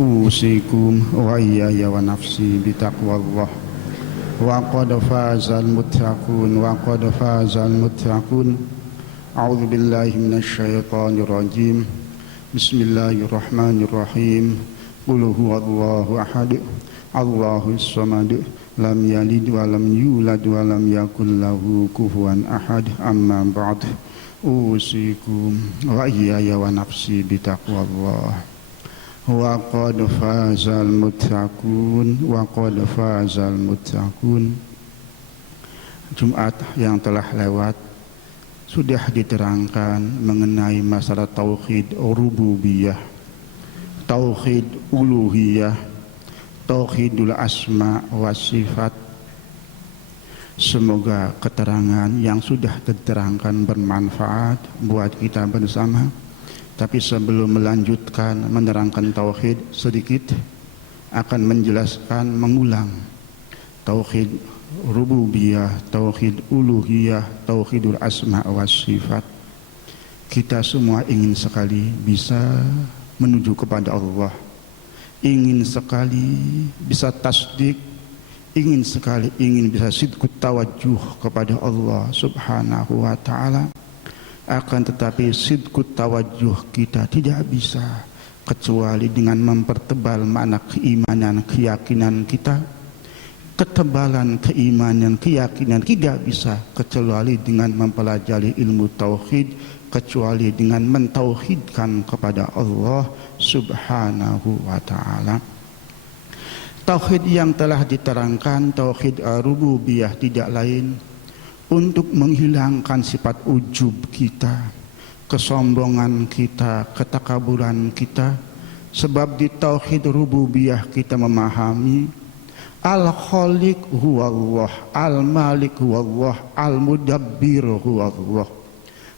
أوصيكم وإياي ونفسي بتقوى الله وقد فاز المتقون وقد فاز المتقون. أعوذ بالله من الشيطان الرجيم. بسم الله الرحمن الرحيم. قل هو الله أحد الله الصمد لم يلد ولم يولد ولم يكن له كفوا أحد. أما بعد أوصيكم وإياي ونفسي بتقوى الله وقد فاز المتقون وقد فاز المتقون. Jumat yang telah lewat sudah diterangkan mengenai masalah tauhid rububiyah, tauhid uluhiyah, tauhidul asma wa sifat. Semoga keterangan yang sudah diterangkan bermanfaat buat kita bersama. Tapi sebelum melanjutkan menerangkan tauhid, sedikit akan menjelaskan, mengulang tauhid rububiyah, tauhid uluhiyah, tauhidul asma wa sifat. Kita semua ingin sekali bisa menuju kepada Allah, ingin sekali bisa tasdik, ingin sekali bisa sidqut tawajjuh kepada Allah subhanahu wa ta'ala. Akan tetapi sidqut tawajjuh kita tidak bisa kecuali dengan mempertebal makna keimanan, keyakinan kita. Ketebalan keimanan, keyakinan tidak bisa kecuali dengan mempelajari ilmu tauhid, kecuali dengan mentauhidkan kepada Allah subhanahu wa ta'ala. Tauhid yang telah diterangkan, tauhid rububiyah, tidak lain untuk menghilangkan sifat ujub kita, kesombongan kita, ketakaburan kita. Sebab di tauhid rububiyah kita memahami Al-Khaliq huwallah, Al-Malik huwallah, Al-Mudabbir huwallah,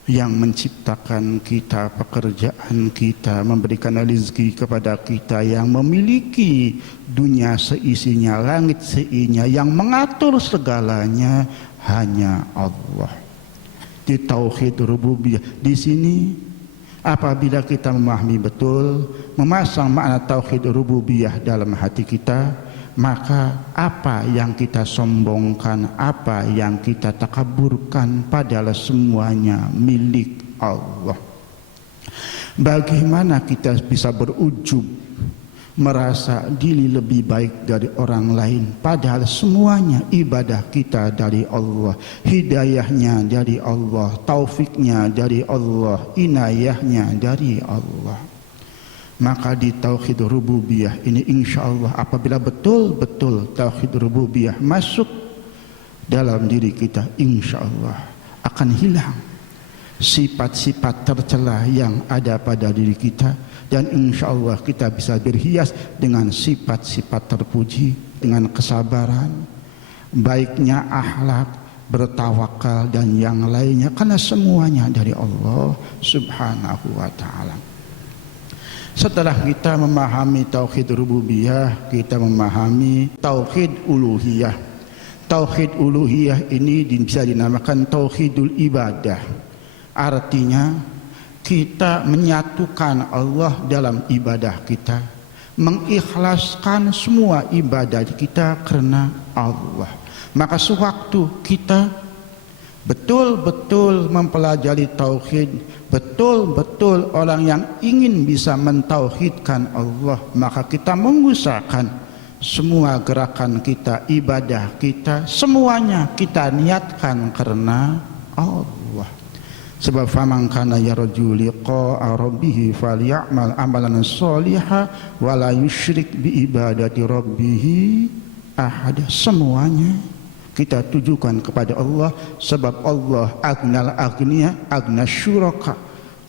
yang menciptakan kita, pekerjaan kita, memberikan rezeki kepada kita, yang memiliki dunia seisinya, langit seisinya, yang mengatur segalanya hanya Allah. Di tauhid rububiyah di sini, apabila kita memahami betul, memasang makna tauhid rububiyah dalam hati kita, maka apa yang kita sombongkan, apa yang kita takaburkan, padahal semuanya milik Allah. Bagaimana kita bisa berujub, merasa diri lebih baik dari orang lain, padahal semuanya ibadah kita dari Allah, hidayahnya dari Allah, taufiknya dari Allah, inayahnya dari Allah. Maka di tauhid rububiyah ini insya Allah, apabila betul-betul tauhid rububiyah masuk dalam diri kita, insya Allah akan hilang sifat-sifat tercela yang ada pada diri kita, dan insya Allah kita bisa berhias dengan sifat-sifat terpuji, dengan kesabaran, baiknya akhlak, bertawakal, dan yang lainnya, karena semuanya dari Allah subhanahu wa ta'ala. Setelah kita memahami tauhid rububiyah, kita memahami tauhid uluhiyah. Tauhid uluhiyah ini bisa dinamakan tauhidul ibadah. Artinya kita menyatukan Allah dalam ibadah kita, mengikhlaskan semua ibadah kita karena Allah. Maka sewaktu kita betul-betul mempelajari tauhid, betul-betul orang yang ingin bisa mentauhidkan Allah, maka kita mengusahakan semua gerakan kita, ibadah kita, semuanya kita niatkan karena Allah. Sebab faman kana yarju liqa'a rabbih falyamal amalan sholihan wa la yusyrik bi ibadati rabbih ahad. Semuanya kita tujukan kepada Allah, sebab Allah agnal agniya agna syuraka.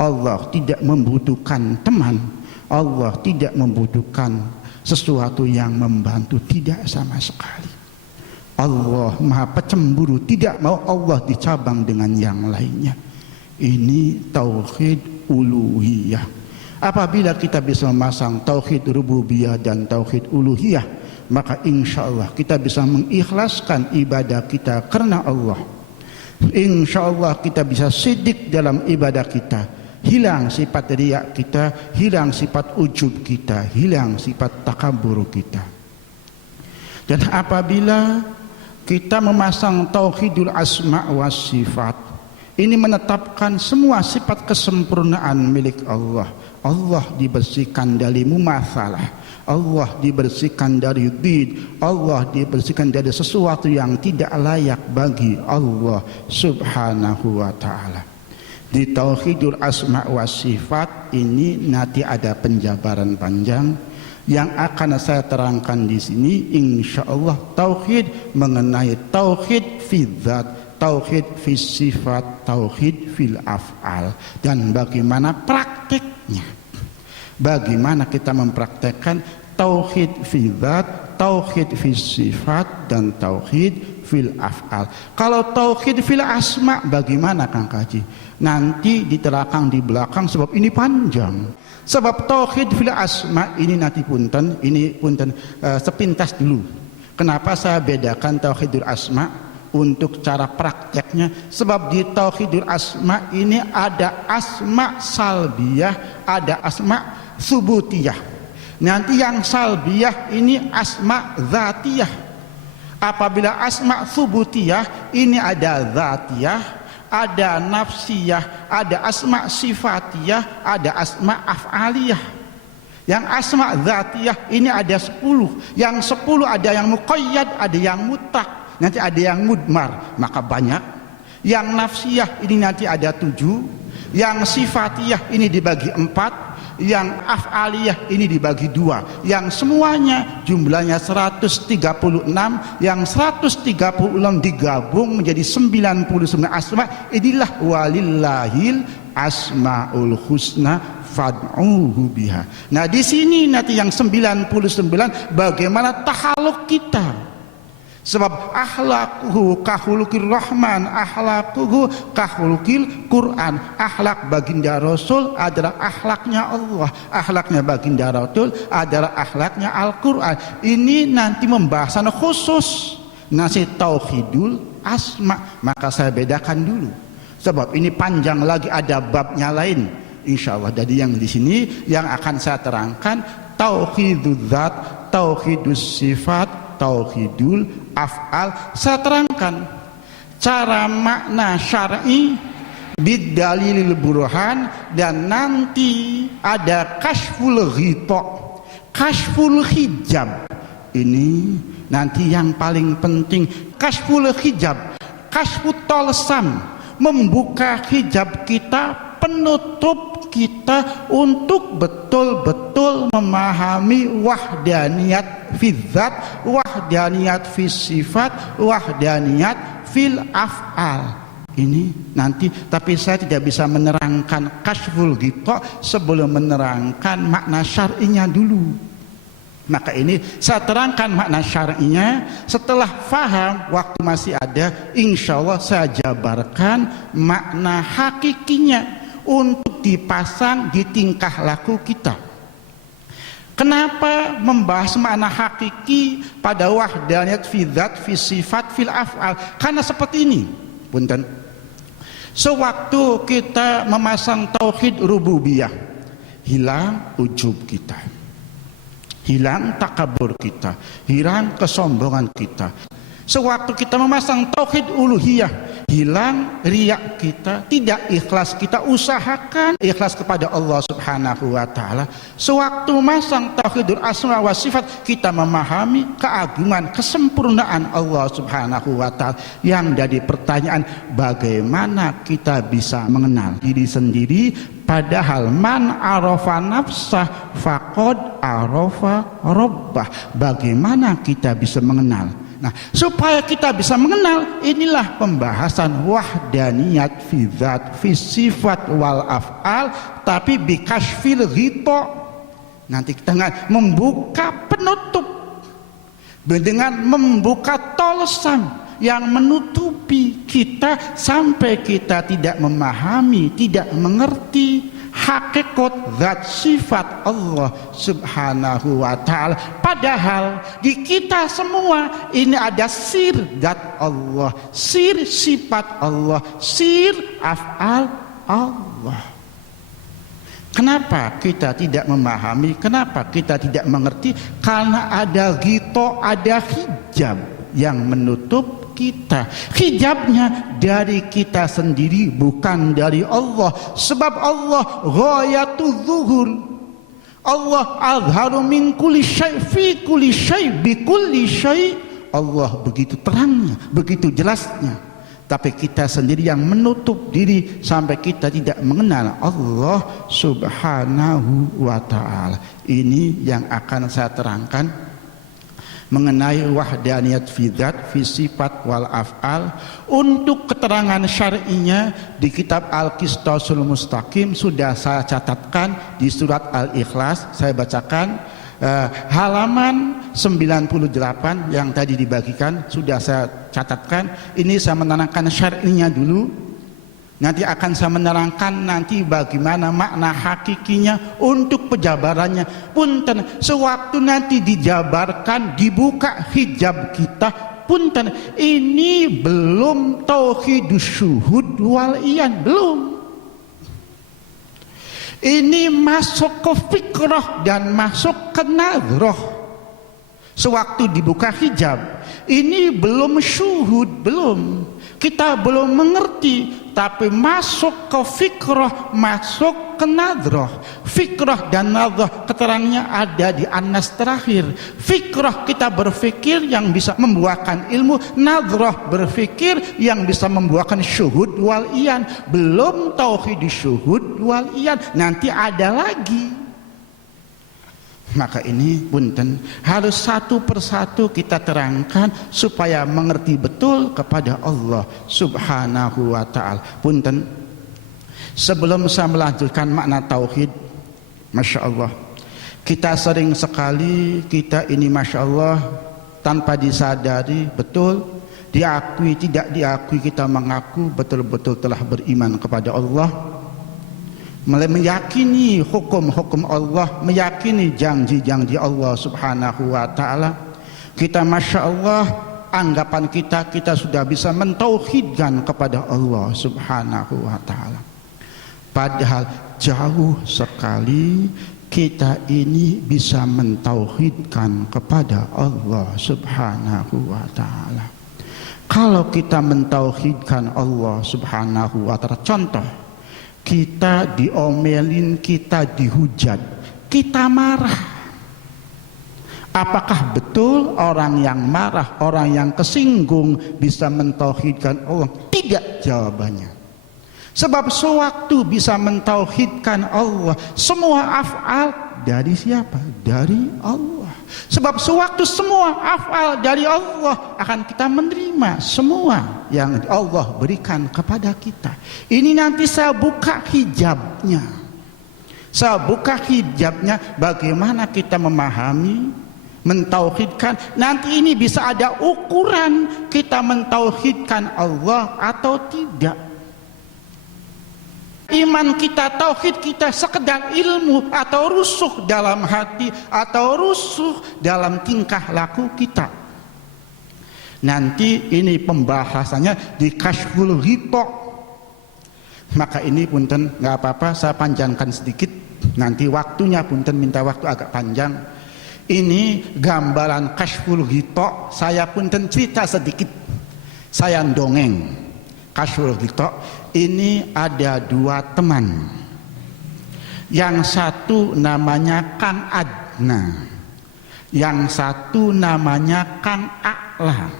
Allah tidak membutuhkan teman, Allah tidak membutuhkan sesuatu yang membantu, tidak sama sekali. Allah maha pecemburu, tidak mau Allah dicabang dengan yang lainnya. Ini tauhid uluhiyah. Apabila kita bisa memasang tauhid rububiyah dan tauhid uluhiyah, maka insya Allah kita bisa mengikhlaskan ibadah kita karena Allah. Insya Allah kita bisa sidik dalam ibadah kita, hilang sifat riya kita, hilang sifat ujub kita, hilang sifat takabur kita. Dan apabila kita memasang tauhidul asma wa sifat, ini menetapkan semua sifat kesempurnaan milik Allah. Allah dibersihkan dari mumatsalah, Allah dibersihkan dari did, Allah dibersihkan dari sesuatu yang tidak layak bagi Allah subhanahu wa ta'ala. Di tauhidul asma wa sifat ini nanti ada penjabaran panjang yang akan saya terangkan di sini, insyaallah. Tauhid mengenai tauhid fi dzat, tauhid fi sifat, tauhid fil af'al, dan bagaimana praktiknya, bagaimana kita mempraktekkan tauhid fi dzat, tauhid fi sifat, dan tauhid fil af'al. Kalau tauhid fil asma bagaimana Kang Kaji? Nanti diterangkan di belakang, sebab ini panjang. Sebab tauhid fil asma ini nanti punten sepintas dulu. Kenapa saya bedakan tauhidul asma untuk cara prakteknya? Sebab di tauhidul asma ini ada asma salbiyah, ada asma subutiyah. Nanti yang salbiyah ini asma zatiyah. Apabila asma subutiyah ini ada zatiyah, ada nafsiyah, ada asma sifatiyah, ada asma af'aliyah. Yang asma dzatiyah ini ada 10. Yang 10 ada yang muqayyad, ada yang mutlaq, nanti ada yang mudmar, maka banyak. Yang nafsiyah ini nanti ada 7. Yang sifatiyah ini dibagi 4. Yang af'aliyah ini dibagi 2. Yang semuanya jumlahnya 136. Yang 136 digabung menjadi 99 asma. Inilah walillahil asmaul husna fad'uhu biha. Nah, di sini nanti yang 99 bagaimana tahaluk kita. Sebab akhlakuhu kahulukir rahman, akhlakuhu kahulukil Quran. Akhlak baginda Rasul adalah akhlaknya Allah, akhlaknya baginda Rasul adalah akhlaknya Al-Quran. Ini nanti pembahasan khusus nasi tauhidul asma, maka saya bedakan dulu. Sebab ini panjang lagi, ada babnya lain. Insya Allah. Jadi yang di sini yang akan saya terangkan tauhidul dzat, tauhidus sifat, tauhidul af'al. Saya terangkan cara makna syar'i bidalilil burhan, dan nanti ada kashful ghita, kashful hijab. Ini nanti yang paling penting, kashful hijab, kashfut talsam, membuka hijab kita, penutup kita untuk betul-betul memahami wahdaniyat fi dzat, wahdaniyat fi sifat, wahdaniyat fil af'al. Ini nanti, tapi saya tidak bisa menerangkan kashful ghita sebelum menerangkan makna syar'inya dulu. Maka ini saya terangkan makna syar'inya. Setelah faham, waktu masih ada, insya Allah saya jabarkan makna hakikinya untuk dipasang di tingkah laku kita. Kenapa membahas makna hakiki pada wahdaniyat fi dzat, fi sifat, fil af'al? Karena seperti ini, punten. Sewaktu kita memasang tauhid rububiyah, hilang ujub kita, hilang takabur kita, hilang kesombongan kita. Sewaktu kita memasang tauhid uluhiyah, hilang riya kita, tidak ikhlas kita, usahakan ikhlas kepada Allah subhanahu wa ta'ala. Sewaktu memasang tauhidul asma wa sifat, kita memahami keagungan, kesempurnaan Allah subhanahu wa ta'ala. Yang jadi pertanyaan, bagaimana kita bisa mengenal diri sendiri? Padahal man arafa nafsah faqad arafa rabbah. Bagaimana kita bisa mengenal? Nah, supaya kita bisa mengenal, inilah pembahasan wahdaniyat fi dzat, fi sifat wal af'al, tapi bi kashfil ghita. Nanti kita membuka penutup dengan membuka tolsam yang menutupi kita sampai kita tidak memahami, tidak mengerti hakikat zat sifat Allah subhanahu wa ta'ala. Padahal di kita semua ini ada sir zat Allah, sir sifat Allah, sir af'al Allah. Kenapa kita tidak memahami? Kenapa kita tidak mengerti? Karena ada ghito, ada hijab yang menutup kita. Hijabnya dari kita sendiri, bukan dari Allah. Sebab Allah ghayatul zuhur. Allah azharu min kulli syai' fi kulli syai' bi kulli syai'. Allah begitu terangnya, begitu jelasnya. Tapi kita sendiri yang menutup diri sampai kita tidak mengenal Allah Subhanahu wa ta'ala. Ini yang akan saya terangkan mengenai wahdaniyat fi dzat, fi sifat wal af'al. Untuk keterangan syar'inya di kitab Al-Qistasul Mustaqim sudah saya catatkan di surat Al-Ikhlas. Saya bacakan halaman 98 yang tadi dibagikan, sudah saya catatkan. Ini saya menerangkan syar'inya dulu, nanti akan saya menerangkan nanti bagaimana makna hakikinya untuk penjabarannya. Punten, sewaktu nanti dijabarkan, dibuka hijab kita, punten, ini belum tauhidus syuhud wal iyan, belum. Ini masuk ke fikrah dan masuk ke nadhrah. Sewaktu dibuka hijab, ini belum syuhud, belum. Kita belum mengerti, tapi masuk ke fikrah, masuk ke nadhrah. Fikrah dan nadhrah keterangannya ada di An-Nas terakhir. Fikrah kita berfikir yang bisa membuahkan ilmu, nadhrah berfikir yang bisa membuahkan syuhud wal iyan. Belum tauhid syuhud wal iyan, nanti ada lagi. Maka ini punten, harus satu persatu kita terangkan supaya mengerti betul kepada Allah Subhanahu wa ta'ala. Punten, sebelum saya melanjutkan makna tauhid, Masya Allah, kita sering sekali kita ini Masya Allah tanpa disadari betul, diakui tidak diakui, kita mengaku betul-betul telah beriman kepada Allah, meyakini hukum-hukum Allah, meyakini janji-janji Allah Subhanahu wa ta'ala. Kita Masya Allah, anggapan kita sudah bisa mentauhidkan kepada Allah Subhanahu wa ta'ala. Padahal jauh sekali kita ini bisa mentauhidkan kepada Allah Subhanahu wa ta'ala. Kalau kita mentauhidkan Allah Subhanahu wa ta'ala, contoh, kita diomelin, kita dihujat, kita marah. Apakah betul orang yang marah, orang yang kesinggung bisa mentauhidkan Allah? Tidak jawabannya. Sebab sewaktu bisa mentauhidkan Allah, semua af'al dari siapa? Dari Allah. Sebab sewaktu semua af'al dari Allah, akan kita menerima semua yang Allah berikan kepada kita. Ini nanti saya buka hijabnya. Saya buka hijabnya bagaimana kita memahami, mentauhidkan. Nanti ini bisa ada ukuran kita mentauhidkan Allah atau tidak. Iman kita, tauhid kita sekedar ilmu atau rusuh dalam hati atau rusuh dalam tingkah laku kita. Nanti ini pembahasannya di Kasyful Ghita. Maka ini punten, nggak apa-apa saya panjangkan sedikit. Nanti waktunya punten, minta waktu agak panjang. Ini gambaran Kasyful Ghita. Saya punten cerita sedikit. Saya dongeng Kasyful Ghita. Ini ada dua teman. Yang satu namanya Kang Adna, yang satu namanya Kang A'la.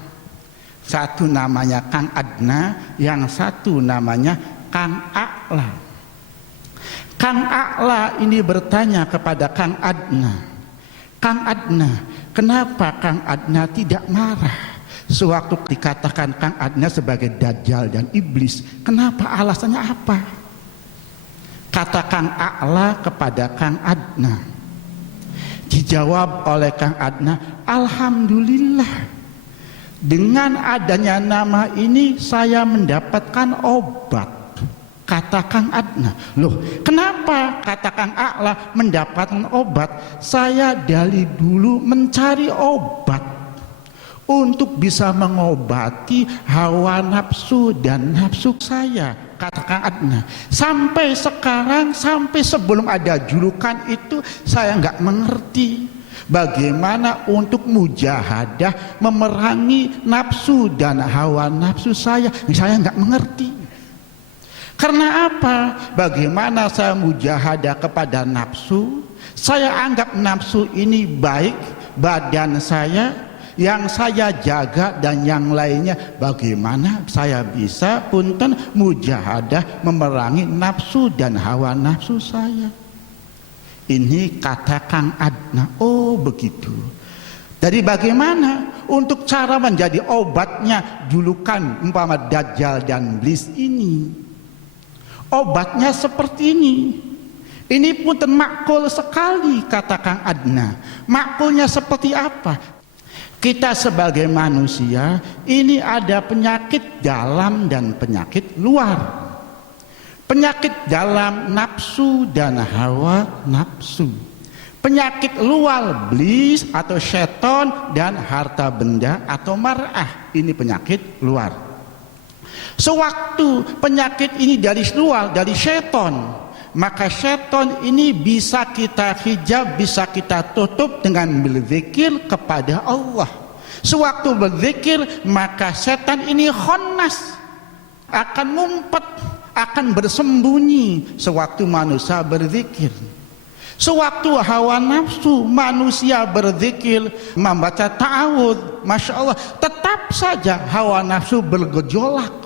Satu namanya Kang Adna, yang satu namanya Kang A'la. Kang A'la ini bertanya kepada Kang Adna, Kang Adna, kenapa Kang Adna tidak marah sewaktu dikatakan Kang Adna sebagai Dajjal dan Iblis? Kenapa, alasannya apa? Kata Kang A'la kepada Kang Adna. Dijawab oleh Kang Adna, alhamdulillah, dengan adanya nama ini saya mendapatkan obat. Kata Kang Adna, loh kenapa? Kata Kang A'la, mendapatkan obat, saya dari dulu mencari obat untuk bisa mengobati hawa nafsu dan nafsu saya. kata Kang Adna. Sampai sekarang, sampai sebelum ada julukan itu, saya nggak mengerti bagaimana untuk mujahadah memerangi nafsu dan hawa nafsu saya. Saya nggak mengerti. Karena apa? Bagaimana saya mujahadah kepada nafsu? Saya anggap nafsu ini baik, badan saya yang saya jaga dan yang lainnya. Bagaimana saya bisa punten mujahadah memerangi nafsu dan hawa nafsu saya? Ini kata Kang Adna. Oh begitu. Jadi bagaimana untuk cara menjadi obatnya julukan umpama Dajjal dan Iblis ini? Obatnya seperti ini. Ini punten makul sekali kata Kang Adna. Makulnya seperti apa? Kita sebagai manusia ini ada penyakit dalam dan penyakit luar. Penyakit dalam nafsu dan hawa nafsu. Penyakit luar iblis atau setan dan harta benda atau mar'ah. Ini penyakit luar. Sewaktu penyakit ini dari luar, dari setan, maka setan ini bisa kita hijab, bisa kita tutup dengan berzikir kepada Allah. Sewaktu berzikir, maka setan ini khannas, akan ngumpet, akan bersembunyi sewaktu manusia berzikir. Sewaktu hawa nafsu manusia berzikir, membaca ta'awudz, Masya Allah, tetap saja hawa nafsu bergejolak.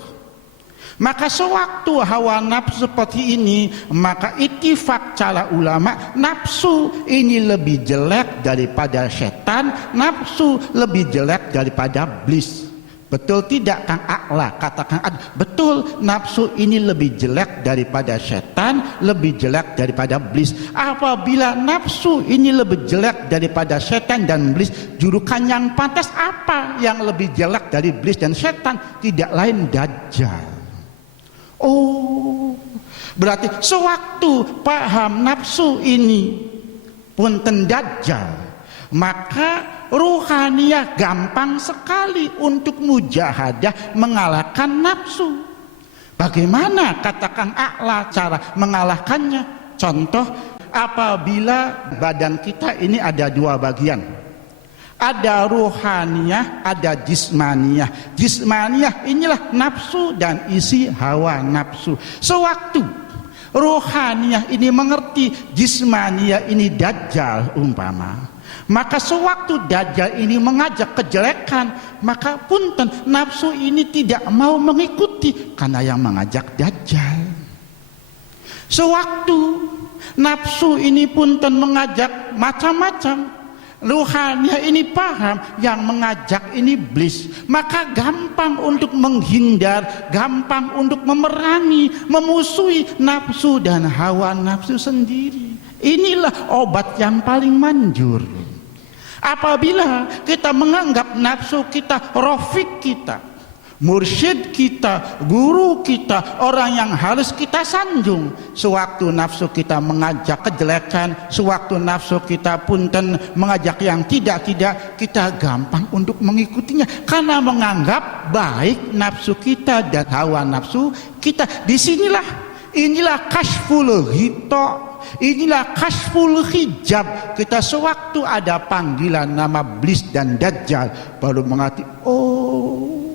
Maka sewaktu hawa nafsu seperti ini, maka ittifaq cara ulama, nafsu ini lebih jelek daripada setan, nafsu lebih jelek daripada iblis. Betul tidak Kang A'la? Katakan betul, nafsu ini lebih jelek daripada setan, lebih jelek daripada iblis. Apabila nafsu ini lebih jelek daripada setan dan iblis, julukan yang pantas apa yang lebih jelek dari iblis dan setan? Tidak lain Dajjal. Oh, berarti sewaktu paham nafsu ini punten Dajjal, maka ruhaniyah gampang sekali untuk mujahadah mengalahkan nafsu. Bagaimana kata Kang A'la cara mengalahkannya? Contoh, apabila badan kita ini ada dua bagian. Ada ruhaniyah, ada jismaniyah. Jismaniyah inilah nafsu dan isi hawa nafsu. Sewaktu ruhaniyah ini mengerti jismaniyah ini Dajjal umpama, maka sewaktu Dajjal ini mengajak kejelekan, maka punten nafsu ini tidak mau mengikuti karena yang mengajak Dajjal. Sewaktu nafsu ini punten mengajak macam-macam, ruhaniyah ini paham yang mengajak ini iblis, maka gampang untuk menghindar, gampang untuk memerangi, memusuhi nafsu dan hawa nafsu sendiri. Inilah obat yang paling manjur. Apabila kita menganggap nafsu kita rofik kita, mursyid kita, guru kita, orang yang harus kita sanjung, sewaktu nafsu kita mengajak kejelekan, sewaktu nafsu kita punten mengajak yang tidak-tidak, kita gampang untuk mengikutinya karena menganggap baik nafsu kita dan hawa nafsu kita. Disinilah inilah kasyful ghita, inilah kasyful hijab. Kita sewaktu ada panggilan nama iblis dan Dajjal baru mengerti, oh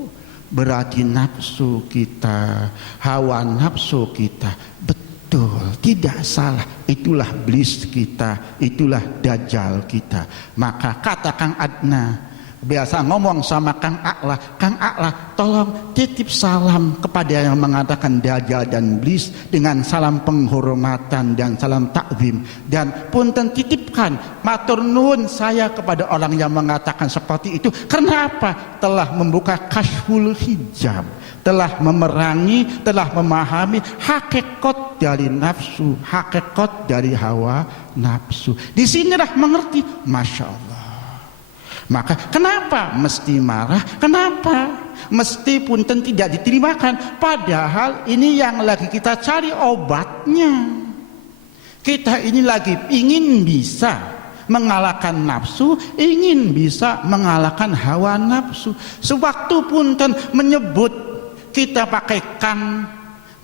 berarti nafsu kita, hawa nafsu kita betul, tidak salah. Itulah iblis kita, itulah Dajjal kita. Maka kata Kang Adna, biasa ngomong sama Kang A'la, Kang A'la tolong titip salam kepada yang mengatakan Dajjal dan iblis dengan salam penghormatan dan salam takzim, dan punten titipkan matur nuwun saya kepada orang yang mengatakan seperti itu. Karena apa? Telah membuka kasyful hijab, telah memerangi, telah memahami hakikat dari nafsu, hakikat dari hawa nafsu. Disinilah mengerti, Masya Allah. Maka kenapa mesti marah? Kenapa mesti punten tidak diterimakan? Padahal ini yang lagi kita cari obatnya. Kita ini lagi ingin bisa mengalahkan nafsu, ingin bisa mengalahkan hawa nafsu. Sewaktu punten menyebut kita pakai Kang,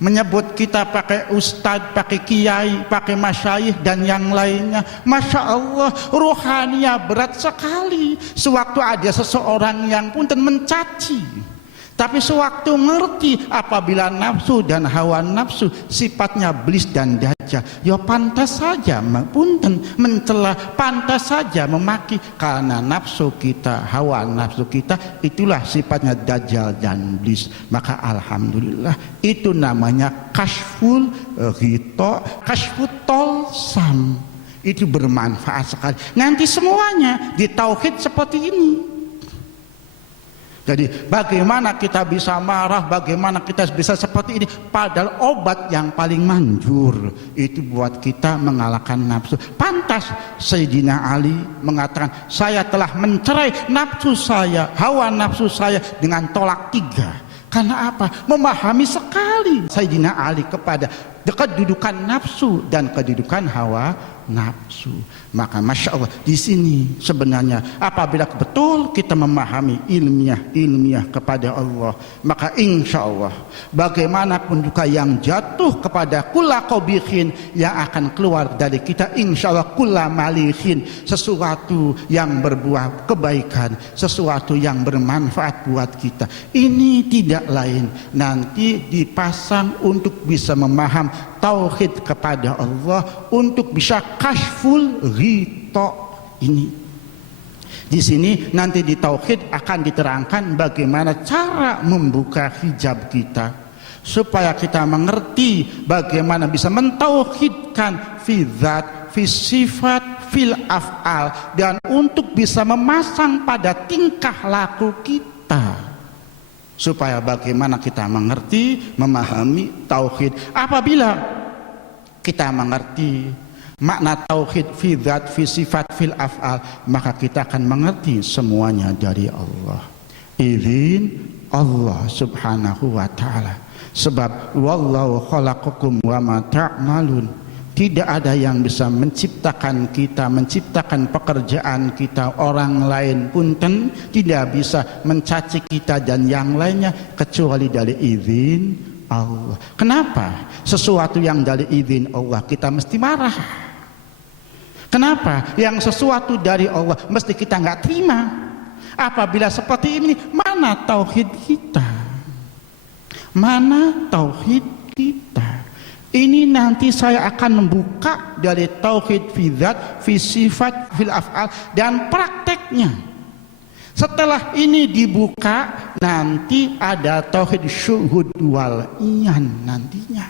menyebut kita pakai ustadz, pakai kiai, pakai masyayikh dan yang lainnya. Masya Allah, ruhania berat sekali. Sewaktu ada seseorang yang punten mencaci, tapi sewaktu ngerti apabila nafsu dan hawa nafsu sifatnya iblis dan dajjal, ya pantas saja punten mencela, pantas saja memaki, karena nafsu kita, hawa nafsu kita itulah sifatnya dajjal dan iblis. Maka alhamdulillah itu namanya kasyful ghita, kasyfut tolsam. Itu bermanfaat sekali. Nanti semuanya di tauhid seperti ini. Jadi bagaimana kita bisa marah, bagaimana kita bisa seperti ini, padahal obat yang paling manjur itu buat kita mengalahkan nafsu. Pantas Sayyidina Ali mengatakan, saya telah mencerai nafsu saya, hawa nafsu saya dengan tolak 3. Karena apa? Memahami sekali Sayyidina Ali kepada kedudukan nafsu dan kedudukan hawa nafsu. Maka masya Allah, di sini sebenarnya apabila betul kita memahami ilmiah kepada Allah, maka insya Allah bagaimanapun juga yang jatuh kepada kulla qabihin yang akan keluar dari kita, insya Allah kulla malihin, sesuatu yang berbuah kebaikan, sesuatu yang bermanfaat buat kita. Ini tidak lain nanti dipasang untuk bisa memaham tauhid kepada Allah, untuk bisa kasyful ghita ini. Di sini nanti di tauhid akan diterangkan bagaimana cara membuka hijab kita, supaya kita mengerti bagaimana bisa mentauhidkan fi dzat, fi sifat, fil af'al, dan untuk bisa memasang pada tingkah laku kita, supaya bagaimana kita mengerti, memahami tauhid. Apabila kita mengerti makna tauhid fi dzat, fi sifat, fil af'al, maka kita akan mengerti semuanya dari Allah. Izin Allah subhanahu wa ta'ala. Sebab wallahu khalaqakum wa ma ta'malun. Tidak ada yang bisa menciptakan kita, menciptakan pekerjaan kita. Orang lain punten tidak bisa mencaci kita dan yang lainnya kecuali dari izin Allah. Kenapa? Sesuatu yang dari izin Allah kita mesti marah. Kenapa? Yang sesuatu dari Allah mesti kita nggak terima. Apabila seperti ini, mana tauhid kita? Mana tauhid kita? Ini nanti saya akan membuka dari tauhid fi dzat, fi sifat, fil af'al, dan prakteknya. Setelah ini dibuka, nanti ada tauhid syuhud wal iyan nantinya.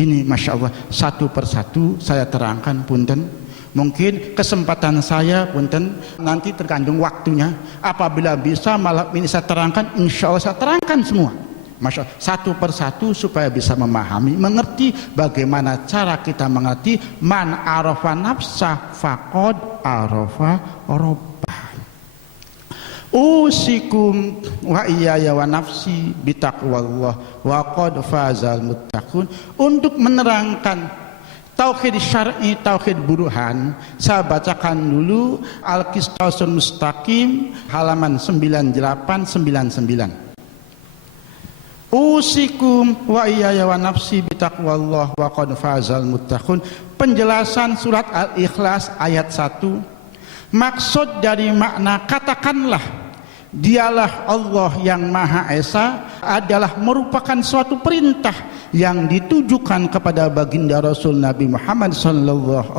Ini masya Allah, satu persatu saya terangkan punten. Mungkin kesempatan saya punten nanti tergantung waktunya. Apabila bisa malam ini saya terangkan, insya Allah saya terangkan semua. Masya Allah, satu persatu supaya bisa memahami, mengerti bagaimana cara kita mengerti. Man arafa nafsa faqad arafa rabbah. Usikum wa iyaya wa nafsi bitaqwallah wa qad fazal muttaqun. Untuk menerangkan tauhid syar'i, tauhid burhan, saya bacakan dulu Al-Qistasul Mustaqim halaman 9899. Usikum wa iyaya wa nafsi bitaqwallah wa qad fazal muttaqun. Penjelasan surat Al-Ikhlas ayat 1. Maksud dari makna katakanlah dialah Allah yang Maha Esa adalah merupakan suatu perintah yang ditujukan kepada baginda Rasul Nabi Muhammad sallallahu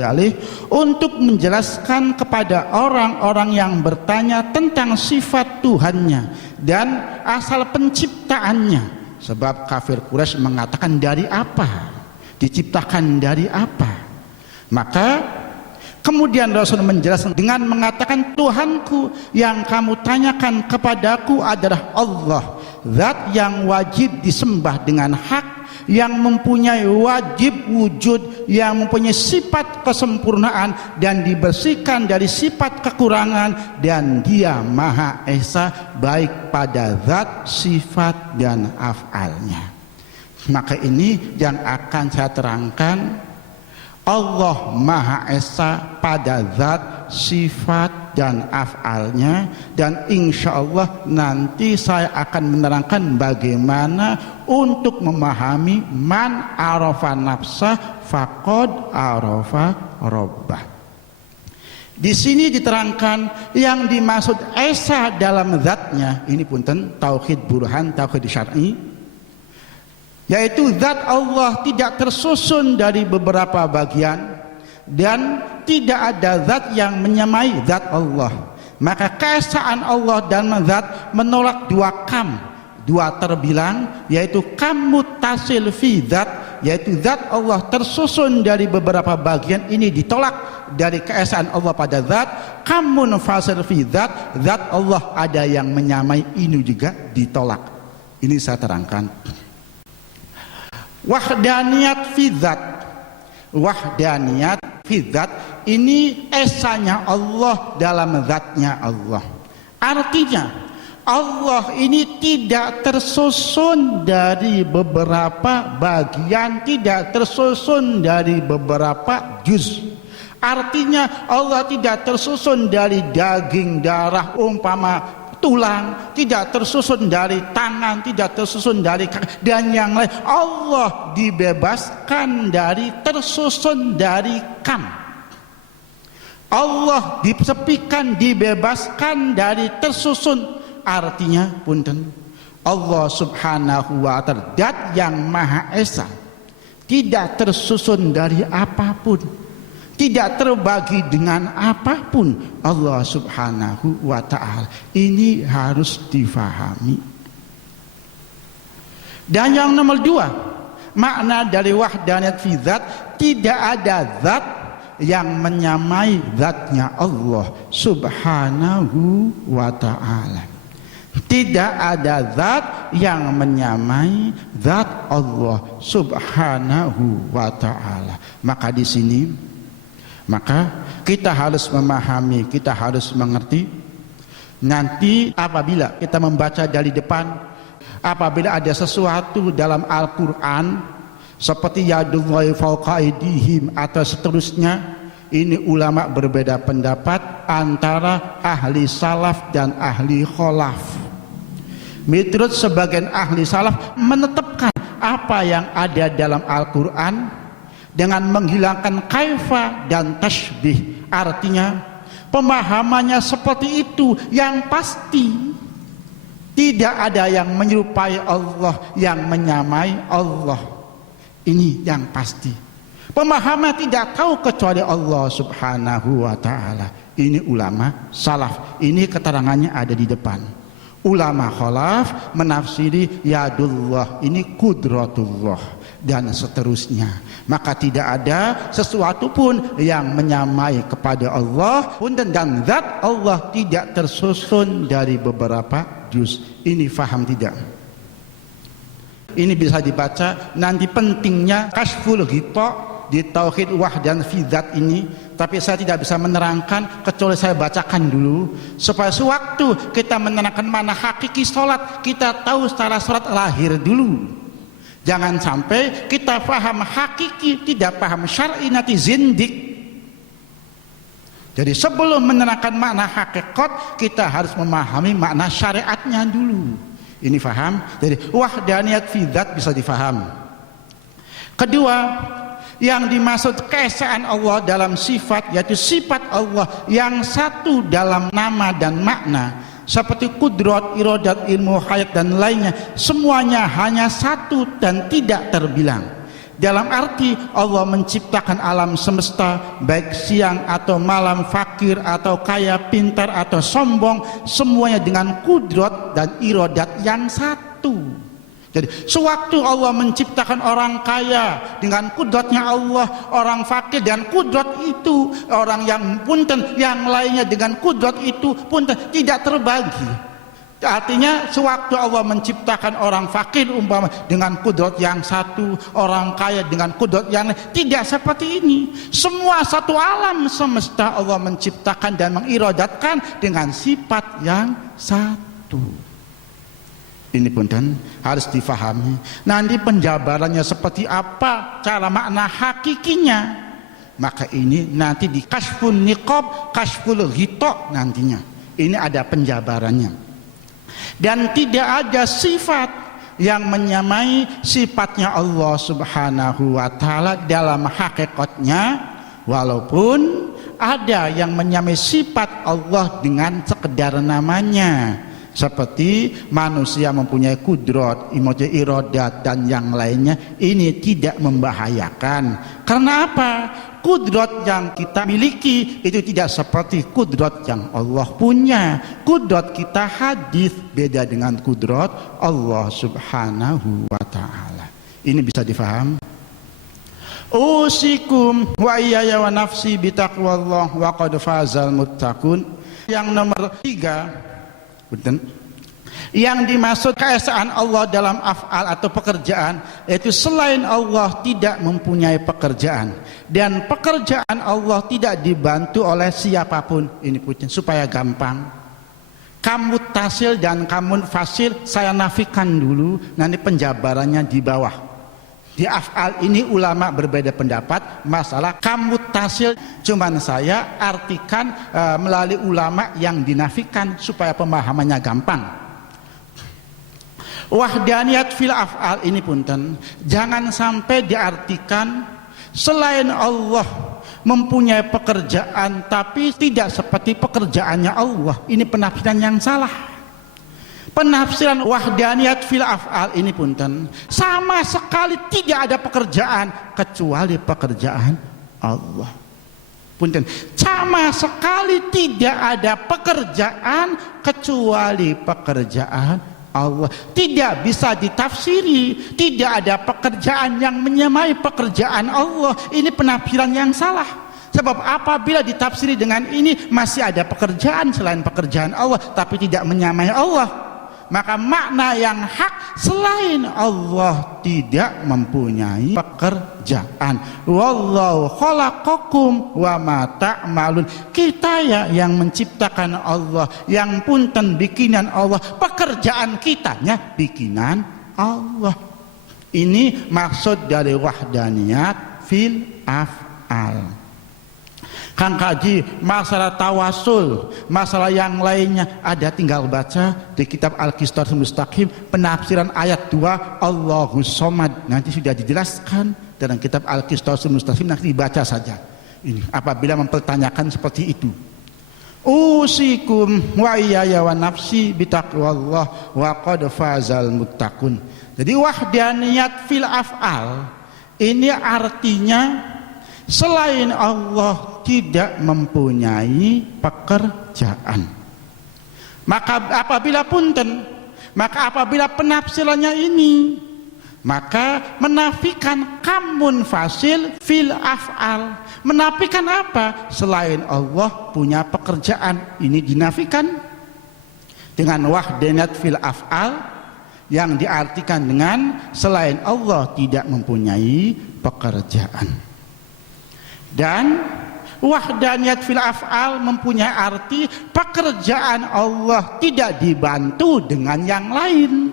alaihi untuk menjelaskan kepada orang-orang yang bertanya tentang sifat Tuhannya dan asal penciptaannya. Sebab kafir Quraisy mengatakan dari apa? Diciptakan dari apa? Maka kemudian Rasul menjelaskan dengan mengatakan, Tuhanku yang kamu tanyakan kepadaku adalah Allah, zat yang wajib disembah dengan hak, yang mempunyai wajib wujud, yang mempunyai sifat kesempurnaan dan dibersihkan dari sifat kekurangan, dan dia Maha Esa baik pada zat, sifat dan af'alnya. Maka ini yang akan saya terangkan. Allah Maha Esa pada zat, sifat, dan af'alnya, dan insya Allah nanti saya akan menerangkan bagaimana untuk memahami man arafa nafsah faqad arafa rabbah. Di sini diterangkan yang dimaksud esa dalam zatnya, ini punten tauhid burhan, tauhid syar'i, yaitu zat Allah tidak tersusun dari beberapa bagian dan tidak ada zat yang menyamai zat Allah. Maka keesaan Allah dan zat menolak dua kam, dua terbilang, yaitu kam muttasil fi zat, yaitu zat Allah tersusun dari beberapa bagian, ini ditolak dari keesaan Allah pada zat. Kam munfasil fi zat, zat Allah ada yang menyamai, ini juga ditolak. Ini saya terangkan. Wahdaniyat fi zat, wahdaniyat fi zat ini esanya Allah dalam zatnya Allah. Artinya Allah ini tidak tersusun dari beberapa bagian, tidak tersusun dari beberapa juz. Artinya Allah tidak tersusun dari daging, darah, umpama tulang, tidak tersusun dari tangan, tidak tersusun dari kaki dan yang lain. Allah dibebaskan dari tersusun dari kam. Allah disepikan, dibebaskan dari tersusun. Artinya punten, Allah subhanahu wa ta'ala zat yang maha esa, tidak tersusun dari apapun, tidak terbagi dengan apapun. Allah subhanahu wa ta'ala ini harus difahami. Dan yang nomor dua, makna dari wahdaniyat fi zat, tidak ada zat yang menyamai zatnya Allah subhanahu wa ta'ala. Tidak ada zat yang menyamai zat Allah subhanahu wa ta'ala. Maka di sini, maka kita harus memahami, kita harus mengerti. Nanti apabila kita membaca dari depan, apabila ada sesuatu dalam Al-Quran seperti yadullahi fawqa aydihim atau seterusnya, ini ulama berbeda pendapat antara ahli salaf dan ahli kholaf. Menurut sebagian ahli salaf menetapkan apa yang ada dalam Al-Quran dengan menghilangkan kaifa dan tasbih. Artinya pemahamannya seperti itu yang pasti. Tidak ada yang menyerupai Allah, yang menyamai Allah. Ini yang pasti. Pemahaman tidak tahu kecuali Allah subhanahu wa ta'ala. Ini ulama salaf, ini keterangannya ada di depan. Ulama khalaf menafsiri yadullah, ini kudratullah dan seterusnya. Maka tidak ada sesuatu pun yang menyamai kepada Allah, dan zat Allah tidak tersusun dari beberapa juz. Ini faham tidak? Ini bisa dibaca nanti pentingnya kasful ghita di tauhid wahdan fi zat ini, tapi saya tidak bisa menerangkan kecuali saya bacakan dulu supaya sewaktu kita menerangkan mana hakiki sholat, kita tahu secara sholat lahir dulu. Jangan sampai kita paham hakiki tidak paham syar'i nanti zindik. Jadi sebelum menerangkan makna hakikat, kita harus memahami makna syariatnya dulu. Ini faham? Jadi wahdaniyat fi zat bisa difaham. Kedua, yang dimaksud keesaan Allah dalam sifat, yaitu sifat Allah yang satu dalam nama dan makna, seperti kudrat, iradat, ilmu, hayat dan lainnya, semuanya hanya satu dan tidak terbilang. Dalam arti Allah menciptakan alam semesta, baik siang atau malam, fakir atau kaya, pintar atau sombong, semuanya dengan kudrat dan iradat yang satu. Jadi sewaktu Allah menciptakan orang kaya dengan kudratnya Allah, orang fakir dan kudrat itu, orang yang punten yang lainnya dengan kudrat itu punten, tidak terbagi. Artinya sewaktu Allah menciptakan orang fakir umpama dengan kudrat yang satu, orang kaya dengan kudrat yang lain, tidak seperti ini. Semua satu alam semesta Allah menciptakan dan mengirodatkan dengan sifat yang satu. Ini pun dan harus difahami. Nanti penjabarannya seperti apa, cara makna hakikinya, maka ini nanti di kasful niqab, kasful ghita nantinya. Ini ada penjabarannya. Dan tidak ada sifat yang menyamai sifatnya Allah Subhanahu wa taala dalam hakikatnya, walaupun ada yang menyamai sifat Allah dengan sekedar namanya. Seperti manusia mempunyai kudrat, iradat dan yang lainnya, ini tidak membahayakan. Karena apa? Kudrat yang kita miliki itu tidak seperti kudrat yang Allah punya. Kudrat kita hadis, beda dengan kudrat Allah Subhanahu wa taala. Ini bisa difaham? Usikum wa iyaya wa nafsi bitaqwallah wa qad fazal muttaqun. Yang nomor 3, yang dimaksud keesaan Allah dalam af'al atau pekerjaan, yaitu selain Allah tidak mempunyai pekerjaan, dan pekerjaan Allah tidak dibantu oleh siapapun. Ini punya supaya gampang. Kamu tasil dan kamu fasil saya nafikan dulu, nanti penjabarannya di bawah. Di af'al ini ulama berbeda pendapat masalah kamu tasil, cuman saya artikan melalui ulama yang dinafikan supaya pemahamannya gampang. Wahdaniyat fil af'al ini punten, jangan sampai diartikan selain Allah mempunyai pekerjaan tapi tidak seperti pekerjaannya Allah. Ini penafsiran yang salah. Penafsiran wahdaniyat fil af'al ini punten, sama sekali tidak ada pekerjaan kecuali pekerjaan Allah. Punten, sama sekali tidak ada pekerjaan kecuali pekerjaan Allah. Tidak bisa ditafsiri, tidak ada pekerjaan yang menyamai pekerjaan Allah. Ini penafsiran yang salah. Sebab apabila ditafsiri dengan ini masih ada pekerjaan selain pekerjaan Allah tapi tidak menyamai Allah, maka makna yang hak selain Allah tidak mempunyai pekerjaan. Wallahu khalaqakum wa ma ta'malun. Kita yang menciptakan Allah, yang punten bikinan Allah, pekerjaan kitanya bikinan Allah. Ini maksud dari wahdaniyat fil af'al. Kang Kaji, masalah tawasul, masalah yang lainnya ada, tinggal baca di kitab Al-Qisṭasul Mustaqim penafsiran ayat 2 Allahus Somad, nanti sudah dijelaskan dalam kitab Al-Qisṭasul Mustaqim, nanti dibaca saja. Ini apabila mempertanyakan seperti itu. Usikum wa iyaya wa nafsi bitaqwallah wa qad fazal muttaqun. Jadi wahdaniyat fil af'al ini artinya selain Allah tidak mempunyai pekerjaan. Maka apabila penafsirannya ini, maka menafikan kamun fasil fil af'al. Menafikan apa? Selain Allah punya pekerjaan. Ini dinafikan dengan wahdaniyat fil af'al yang diartikan dengan selain Allah tidak mempunyai pekerjaan. Dan wahdaniyat fil af'al mempunyai arti pekerjaan Allah tidak dibantu dengan yang lain.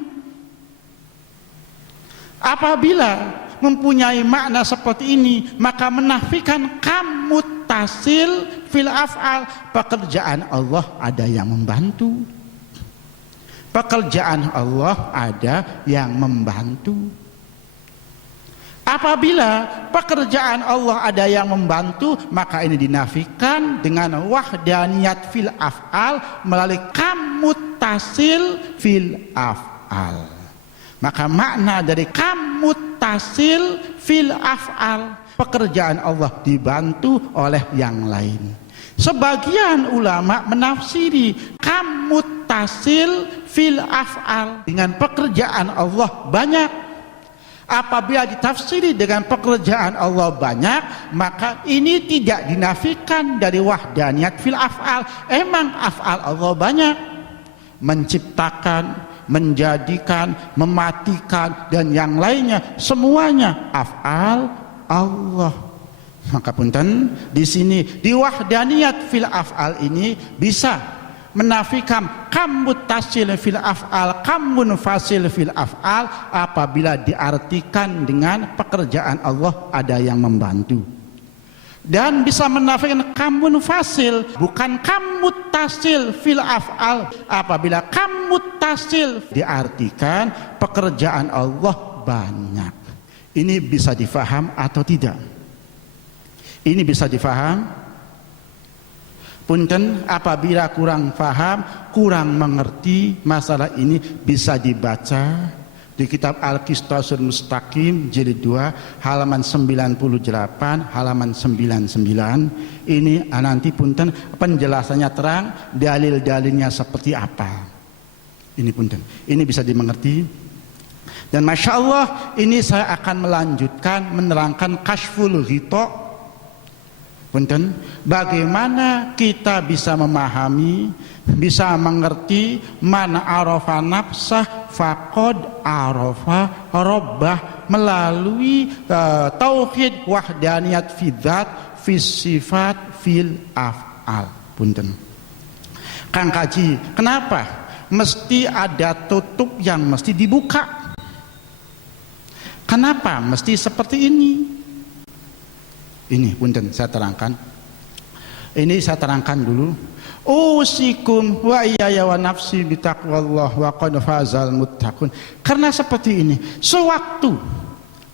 Apabila mempunyai makna seperti ini, maka menafikan kamuttasil fil af'al, pekerjaan Allah ada yang membantu. Pekerjaan Allah ada yang membantu. Apabila pekerjaan Allah ada yang membantu, maka ini dinafikan dengan wahdaniyat fil af'al melalui kamuttasil fil af'al. Maka makna dari kamuttasil fil af'al, pekerjaan Allah dibantu oleh yang lain. Sebagian ulama menafsiri kamuttasil fil af'al dengan pekerjaan Allah banyak. Apabila ditafsiri dengan pekerjaan Allah banyak, maka ini tidak dinafikan dari wahdaniyat fil af'al. Emang af'al Allah banyak, menciptakan, menjadikan, mematikan dan yang lainnya, semuanya af'al Allah. Maka punten di sini di wahdaniyat fil af'al ini bisa menafikan kamuttasil fil af'al, kamun fasil fil af'al apabila diartikan dengan pekerjaan Allah ada yang membantu. dan bisa menafikan kamun fasil, bukan kamu tasil fil af'al. Apabila kamu tasil diartikan pekerjaan Allah banyak. Ini bisa difaham atau tidak? Ini bisa difaham? Punten, apabila kurang faham, kurang mengerti masalah ini, bisa dibaca di kitab Al-Qistasul Mustaqim jilid 2 halaman 98 halaman 99. Ini nanti punten penjelasannya terang, dalil-dalilnya seperti apa. Ini punten, ini bisa dimengerti. Dan Masya Allah, ini saya akan melanjutkan menerangkan Kashful Ghita. Punten, bagaimana kita bisa memahami, bisa mengerti man arafa nafsah faqad arafa rabbah melalui tauhid wahdaniyat fi dzat fi sifat fil af'al. Punten, Kang Kaji, kenapa mesti ada tutup yang mesti dibuka? Kenapa mesti seperti ini? Ini punten, saya terangkan. Ini saya terangkan dulu. Usikum wa iyaya wa nafsi bitaqwallah wa qad fazal muttaqun. Karena seperti ini, sewaktu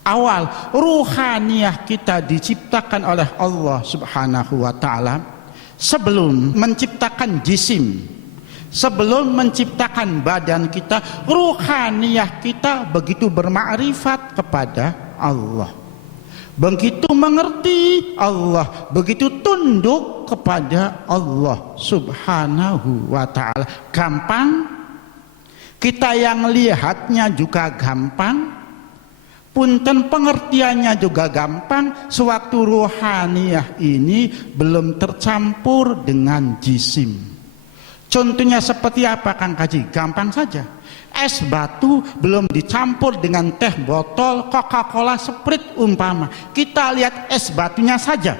awal ruhaniyah kita diciptakan oleh Allah Subhanahu wa taala, sebelum menciptakan jisim, sebelum menciptakan badan kita, ruhaniyah kita begitu bermakrifat kepada Allah, begitu mengerti Allah, begitu tunduk kepada Allah Subhanahu wa ta'ala. Gampang, kita yang lihatnya juga gampang, punten pengertiannya juga gampang, sewaktu ruhaniyah ini belum tercampur dengan jisim. Contohnya seperti apa Kang Kaji? Gampang saja. Es batu belum dicampur dengan teh botol, Coca-Cola, Sprite umpama. Kita lihat es batunya saja.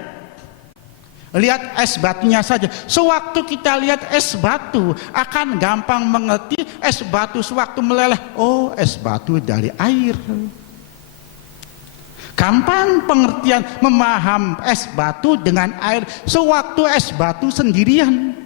Lihat es batunya saja. Sewaktu kita lihat es batu, akan gampang mengerti es batu sewaktu meleleh. Oh, es batu dari air. Gampang pengertian memaham es batu dengan air sewaktu es batu sendirian.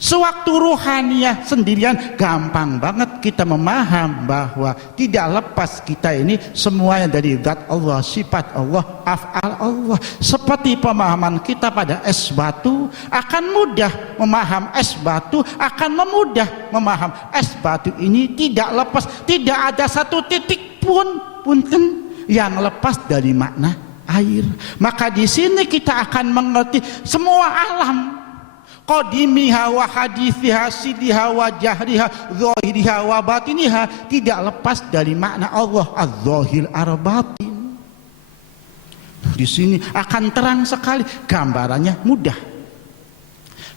Sewaktu ruhaniyah sendirian, gampang banget kita memaham bahwa tidak lepas kita ini semuanya dari zat Allah, sifat Allah, af'al Allah. Seperti pemahaman kita pada es batu, akan mudah memaham es batu, akan memudah memaham es batu ini tidak lepas, tidak ada satu titik pun yang lepas dari makna air. Maka di sini kita akan mengerti semua alam, qadimiha wa hadithiha, sidiha wa jahriha, zahiriha wa batiniha, tidak lepas dari makna Allah az-zahir ar-batin. Di sini akan terang sekali, gambarannya mudah.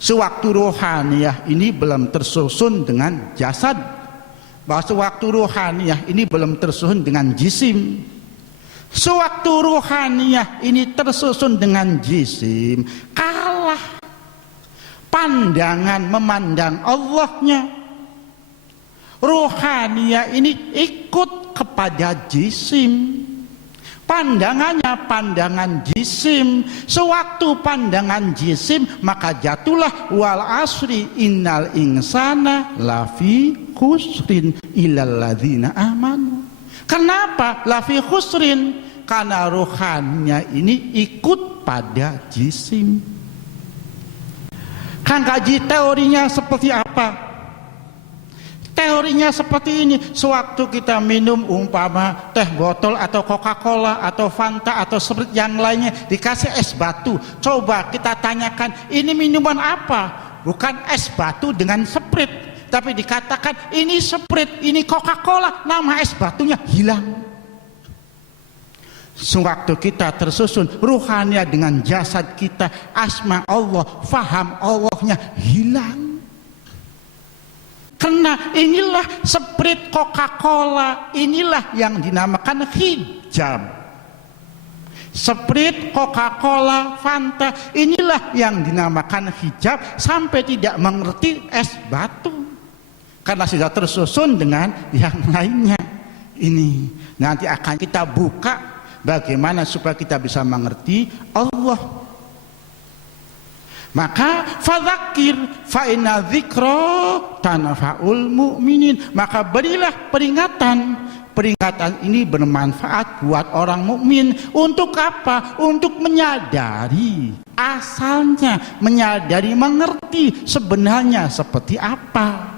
Sewaktu rohaniyah ini belum tersusun dengan jasad, bahwa sewaktu rohaniyah ini belum tersusun dengan jisim. Sewaktu rohaniyah ini tersusun dengan jisim, kalah pandangan memandang Allahnya. Ruhaniyah ini ikut kepada jisim, pandangannya pandangan jisim. Sewaktu pandangan jisim, maka jatuhlah wal asri innal insana lafi khusrin illal ladzina amanu. Kenapa lafi khusrin? Karena ruhaniyah ini ikut pada jisim. Kang Kaji, teorinya seperti apa? Teorinya seperti ini. Sewaktu kita minum umpama teh botol atau Coca-Cola atau Fanta atau Sprite yang lainnya, dikasih es batu, coba kita tanyakan, ini minuman apa? Bukan es batu dengan Sprite, tapi dikatakan ini Sprite, ini Coca-Cola, nama es batunya hilang. Sewaktu kita tersusun ruhaniyah dengan jasad kita, asma Allah, faham Allahnya hilang. Karena inilah Sprite, Coca-Cola, inilah yang dinamakan hijab. Sprite, Coca-Cola, Fanta, inilah yang dinamakan hijab, sampai tidak mengerti es batu, karena sudah tersusun dengan yang lainnya. Ini nanti akan kita buka Bagaimana supaya kita bisa mengerti Allah? Maka fadzakir fa inna dzikra tanfa'ul mu'minin. Maka berilah peringatan. Peringatan ini bermanfaat buat orang mukmin. Untuk apa? Untuk menyadari asalnya, menyadari, mengerti sebenarnya seperti apa.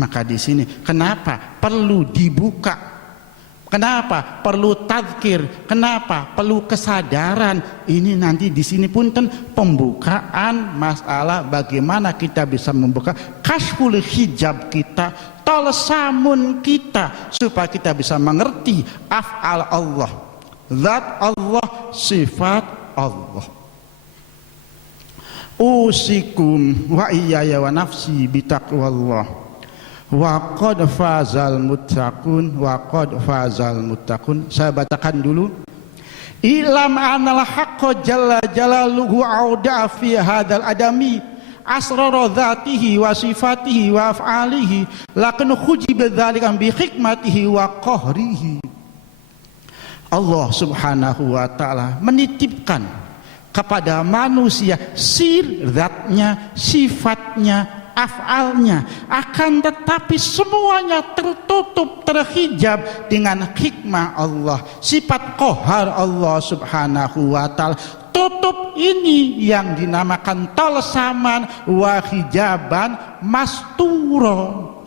Maka di sini kenapa perlu dibuka? Kenapa perlu tadzkir? Kenapa perlu kesadaran? Ini nanti di sini punten pembukaan masalah bagaimana kita bisa membuka kashful hijab kita, tolsamun kita, supaya kita bisa mengerti af'al Allah, zat Allah, sifat Allah. Usikum wa iyaya wa nafsi bitaqwallah. Wa qad fazal muttaqun, wa qad fazal muttaqun. Saya bacakan dulu. Ilam anal haqqa jalla jalaluhu auda fi hadzal adami asrar dzatihi wa sifatihi wa af'alihi lakin khujiba dzalika bi hikmatihi wa qahrihi. Allah Subhanahu wa taala menitipkan kepada manusia sir zatnya, sifatnya, af'alnya, akan tetapi semuanya tertutup, terhijab dengan hikmah Allah, sifat qahar Allah Subhanahu wa taala. Tutup ini yang dinamakan talsaman wa hijaban masturo.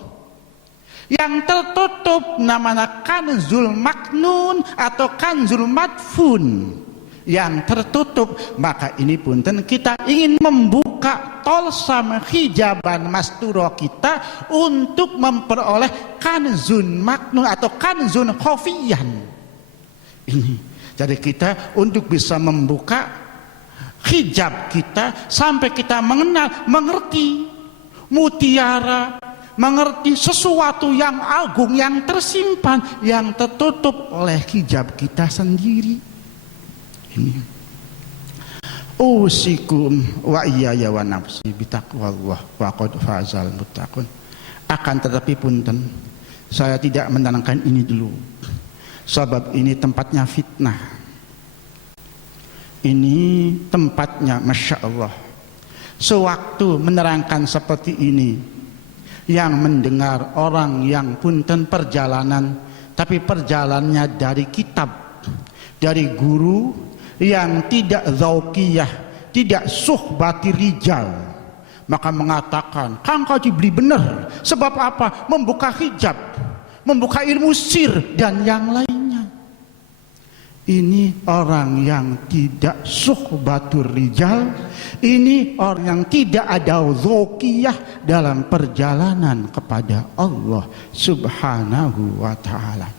Yang tertutup namanya kanzul maknun atau kanzul madfun. Yang tertutup, maka ini punten kita ingin membuka tolsam hijaban masturo kita untuk memperoleh kanzun maknun atau kanzun khofiyan. Ini jadi kita untuk bisa membuka hijab kita sampai kita mengenal, mengerti mutiara, mengerti sesuatu yang agung, yang tersimpan, yang tertutup oleh hijab kita sendiri. Ini usikum wa iyaya wa nafsi bitaqwallah wa qad fazal muttaqun. Akan tetapi punten, saya tidak menerangkan ini dulu, sebab ini tempatnya fitnah. Ini tempatnya Masya Allah. Sewaktu menerangkan seperti ini, yang mendengar orang yang punten perjalanan, tapi perjalanannya dari kitab, dari guru yang tidak zaukiyah, tidak suhbati rijal, maka mengatakan Kang Kaji beli benar. Sebab apa? Membuka hijab, membuka ilmu sir dan yang lainnya. Ini orang yang tidak suhbatur rijal, ini orang yang tidak ada zaukiyah dalam perjalanan kepada Allah Subhanahu wa taala.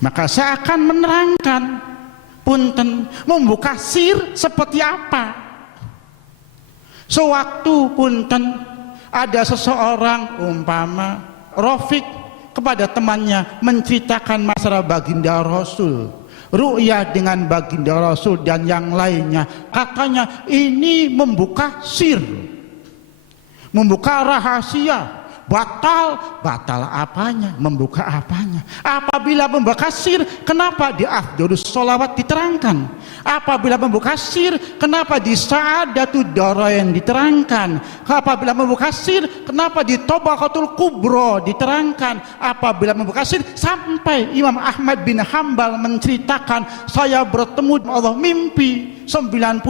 Maka saya akan menerangkan punten membuka sir seperti apa. Sewaktu punten ada seseorang umpama Rafiq kepada temannya menceritakan masalah baginda Rasul, ru'yah dengan baginda Rasul dan yang lainnya, katanya ini membuka sir, membuka rahasia. Batal apanya? Membuka apanya? Apabila membuka sir, kenapa di afdhalus sholawat diterangkan? Apabila membuka sir, kenapa di sa'adatud darain diterangkan? Apabila membuka sir, kenapa di Tabaqatul Kubra diterangkan? Apabila membuka sir, sampai Imam Ahmad bin Hambal menceritakan, saya bertemu Allah mimpi 99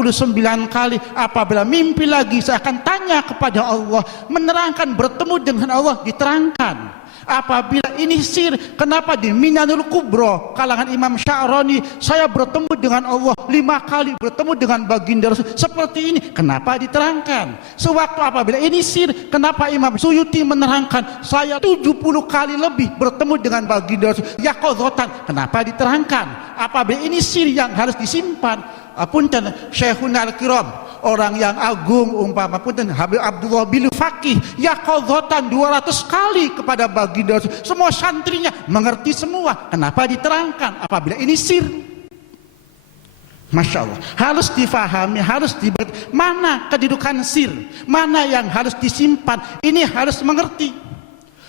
kali. Apabila mimpi lagi, saya akan tanya kepada Allah, menerangkan bertemu dengan Allah diterangkan. Apabila ini sir, kenapa di Minanul Kubro kalangan Imam Sya'rani saya bertemu dengan Allah 5 kali, bertemu dengan baginda Rasul seperti ini, kenapa diterangkan? Sewaktu apabila ini sir, kenapa Imam Suyuti menerangkan saya 70 kali lebih bertemu dengan baginda Rasul yaqadzatan, kenapa diterangkan? Apabila ini sir yang harus disimpan, punten Syekhuna al-Kiram, orang yang agung umpama punten Habib Abdullah bin Faqih yaqadzatan 200 kali kepada baginda Rasul, semua santrinya mengerti semua, kenapa diterangkan? Apabila ini sir. Masya Allah, harus difahami, harus diberti mana kedudukan sir, mana yang harus disimpan, ini harus mengerti.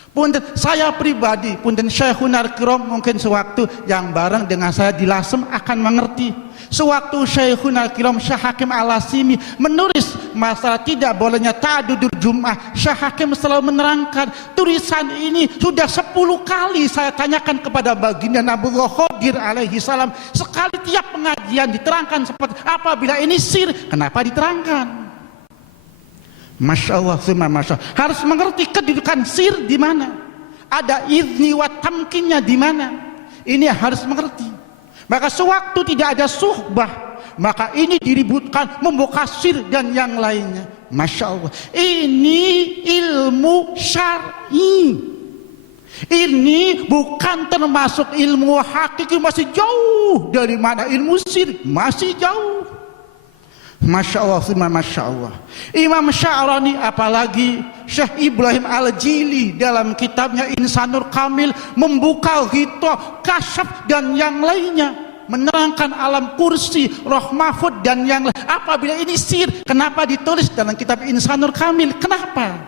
Punten saya pribadi, punten Syekhuna Al-Kiram mungkin sewaktu yang bareng dengan saya di Lasem akan mengerti. Sewaktu Syekhuna Al-Kiram Syekh Hakim Al-Asimi menulis masalah tidak bolehnya ta'adudur Jum'ah, Syekh Hakim selalu menerangkan tulisan ini sudah 10 kali saya tanyakan kepada baginda Nabiyullah Khidir alaihi salam. Sekali tiap pengajian diterangkan seperti apabila ini sir, kenapa diterangkan? Masya Allah, Masya Allah. Harus mengerti kedudukan sir di mana, ada izni wa tamkinnya di mana. Ini harus mengerti. Maka sewaktu tidak ada suhbah, maka ini diributkan membuka sir dan yang lainnya. Masya Allah, ini ilmu syar'i. Ini bukan termasuk ilmu hakiki, masih jauh dari mana ilmu sir, masih jauh. Masya Allah, Masya Allah. Imam Sya'rani, apalagi Syekh Ibrahim Al-Jili dalam kitabnya Insanul Kamil membuka ghita, kasyaf dan yang lainnya, menerangkan alam kursi, roh mahfud dan yang lain. Apabila ini sir, kenapa ditulis dalam kitab Insanul Kamil? Kenapa?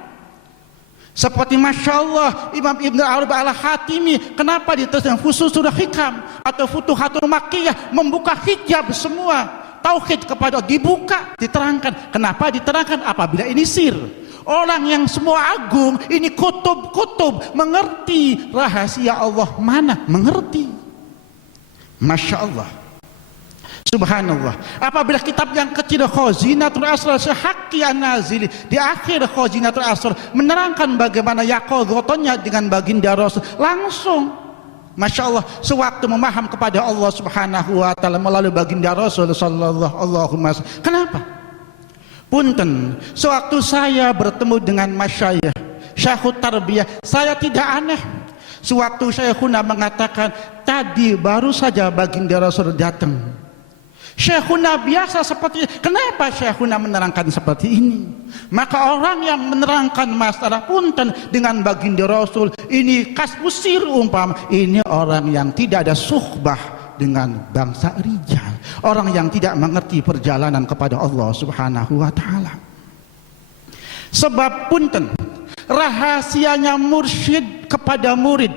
Seperti Masya Allah Imam Ibn Arabi Al-Hatimi, kenapa ditulis dalam Fususul Hikam atau Futuhatul Makkiyah, membuka hijab semua tauhid kepada dibuka, diterangkan. Kenapa diterangkan? Apabila ini sir. Orang yang semua agung, ini kutub-kutub, mengerti rahasia Allah mana? Mengerti. Masya Allah, subhanallah. Apabila kitab yang kecil Khazinatul Asrar Syekh Haqqi An-Nazili di akhir Khazinatul Asrar menerangkan bagaimana yaqadhatnya dengan baginda Rasul langsung. Masya Allah, sewaktu memaham kepada Allah Subhanahu wa Ta'ala melalui baginda Rasul sallallahu alaihi wasallam. Kenapa? Punten, sewaktu saya bertemu dengan masyayikh Syekhut Tarbiyah, saya tidak aneh. Sewaktu Syekhuna mengatakan, tadi baru saja baginda Rasul datang. Syekhuna biasa seperti ini. Kenapa Syekhuna menerangkan seperti ini? Maka orang yang menerangkan masalah punten dengan baginda Rasul ini kasbusir umpama, ini orang yang tidak ada suhbah dengan bangsa rijal, orang yang tidak mengerti perjalanan kepada Allah Subhanahu wa Ta'ala. Sebab punten, rahasianya mursyid kepada murid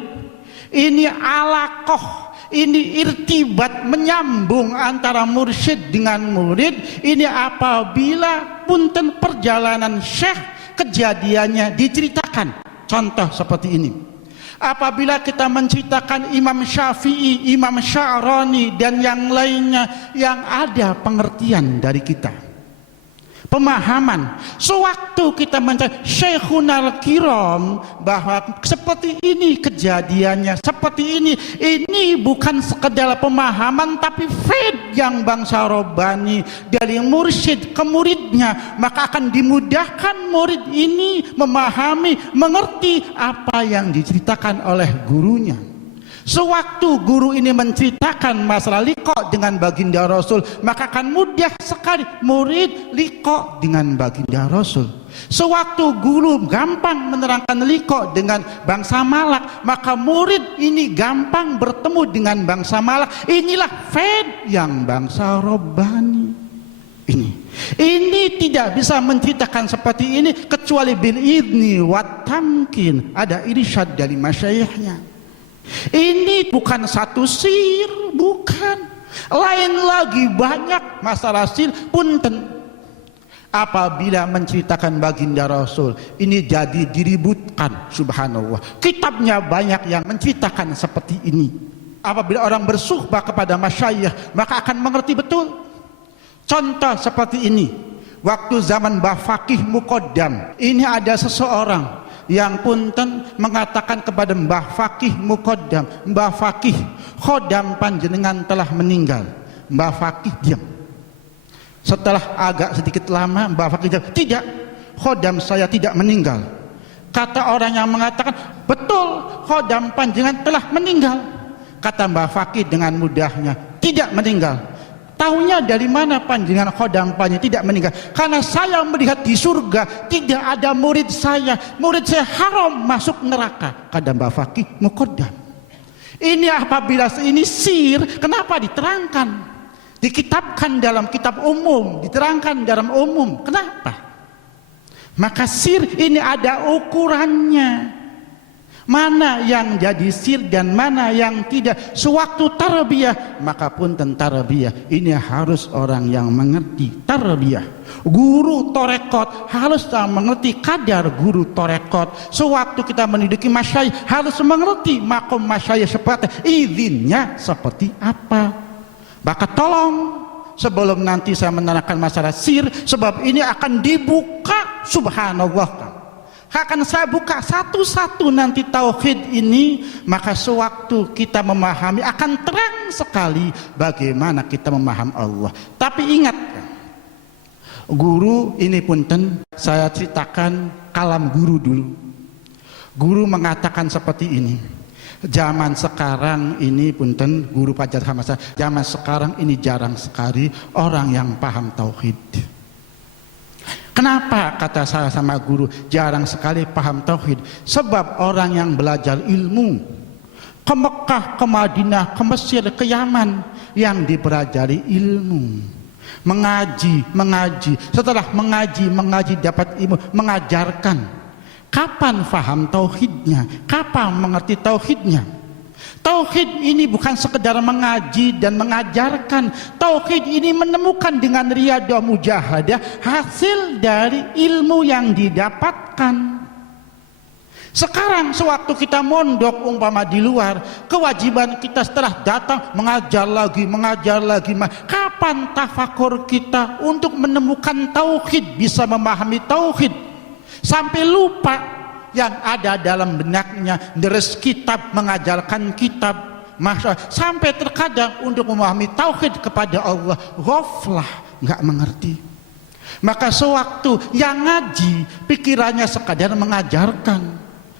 ini alaqah, ini irtibat, menyambung antara mursyid dengan murid. Ini apabila punten perjalanan syekh, kejadiannya diceritakan. Contoh seperti ini, apabila kita menceritakan Imam Syafi'i, Imam Sya'rani dan yang lainnya, yang ada pengertian dari kita, pemahaman. Sewaktu kita mencari Syekhuna Al-Kiram bahwa seperti ini kejadiannya, seperti ini bukan sekedar pemahaman tapi faid yang bangsa Rabbani dari mursyid ke muridnya, maka akan dimudahkan murid ini memahami, mengerti apa yang diceritakan oleh gurunya. Sewaktu guru ini menceritakan masalah liqa dengan baginda Rasul, maka akan mudah sekali murid liqa dengan baginda Rasul. Sewaktu guru gampang menerangkan liqa dengan bangsa Malak, maka murid ini gampang bertemu dengan bangsa Malak. Inilah faid yang bangsa Rabbani. Ini tidak bisa menceritakan seperti ini kecuali bil idni wat tamkin, ada irsyad dari masyayikhnya. Ini bukan satu sir, bukan. Lain lagi banyak masalah sir punten. Apabila menceritakan baginda Rasul, ini jadi diributkan, subhanallah. Kitabnya banyak yang menceritakan seperti ini. Apabila orang bersuhbah kepada masyayikh, maka akan mengerti betul. Contoh seperti ini, waktu zaman Mbah Fakih Muqaddam, ini ada seseorang yang punten mengatakan kepada Mbah Fakih Muqaddam, Mbah Fakih, khodam panjenengan telah meninggal. Mbah Fakih diam. Setelah agak sedikit lama Mbah Fakih jawab, tidak, khodam saya tidak meninggal. Kata orang yang mengatakan, betul, khodam panjenengan telah meninggal. Kata Mbah Fakih dengan mudahnya, tidak meninggal. Tahunya dari mana panjenengan khodam panjenengan tidak meninggal? Karena saya melihat di surga tidak ada murid saya haram masuk neraka. Kata Mbah Fakih Muqaddam. Ini apabila ini sir, kenapa diterangkan? Dikitabkan dalam kitab umum, diterangkan dalam umum. Kenapa? Maka sir ini ada ukurannya. mana yang jadi sir dan mana yang tidak. Sewaktu tarbiyah, maka punten tarbiyah ini harus orang yang mengerti tarbiyah. Guru torekot harus mengerti kadar guru torekot. Sewaktu kita mendidik masyayikh harus mengerti makom masyayikh seperti izinnya seperti apa. Maka tolong sebelum nanti saya menerangkan masalah sir, sebab ini akan dibuka, subhanallah, akan saya buka satu-satu nanti tauhid ini, maka sewaktu kita memahami akan terang sekali bagaimana kita memahami Allah. Tapi ingat, guru ini punten, saya ceritakan kalam guru dulu. Guru mengatakan seperti ini, zaman sekarang ini punten, guru Pajar Hamasa, zaman sekarang ini jarang sekali orang yang paham tauhid. Kenapa kata saya sama guru jarang sekali paham tauhid? Sebab orang yang belajar ilmu ke Mekah, ke Madinah, ke Mesir, ke Yaman, yang dipelajari ilmu, mengaji, setelah mengaji dapat ilmu, mengajarkan. Kapan faham tauhidnya? Kapan mengerti tauhidnya? Tauhid ini bukan sekedar mengaji dan mengajarkan. Tauhid ini menemukan dengan riyadah mujahadah hasil dari ilmu yang didapatkan. Sekarang sewaktu kita mondok umpama di luar, kewajiban kita setelah datang mengajar lagi. Kapan tafakur kita untuk menemukan tauhid, bisa memahami tauhid? Sampai lupa yang ada dalam benaknya, deres kitab, mengajarkan kitab, sampai terkadang untuk memahami tauhid kepada Allah ghaflah, nggak mengerti. Maka sewaktu yang ngaji pikirannya sekadar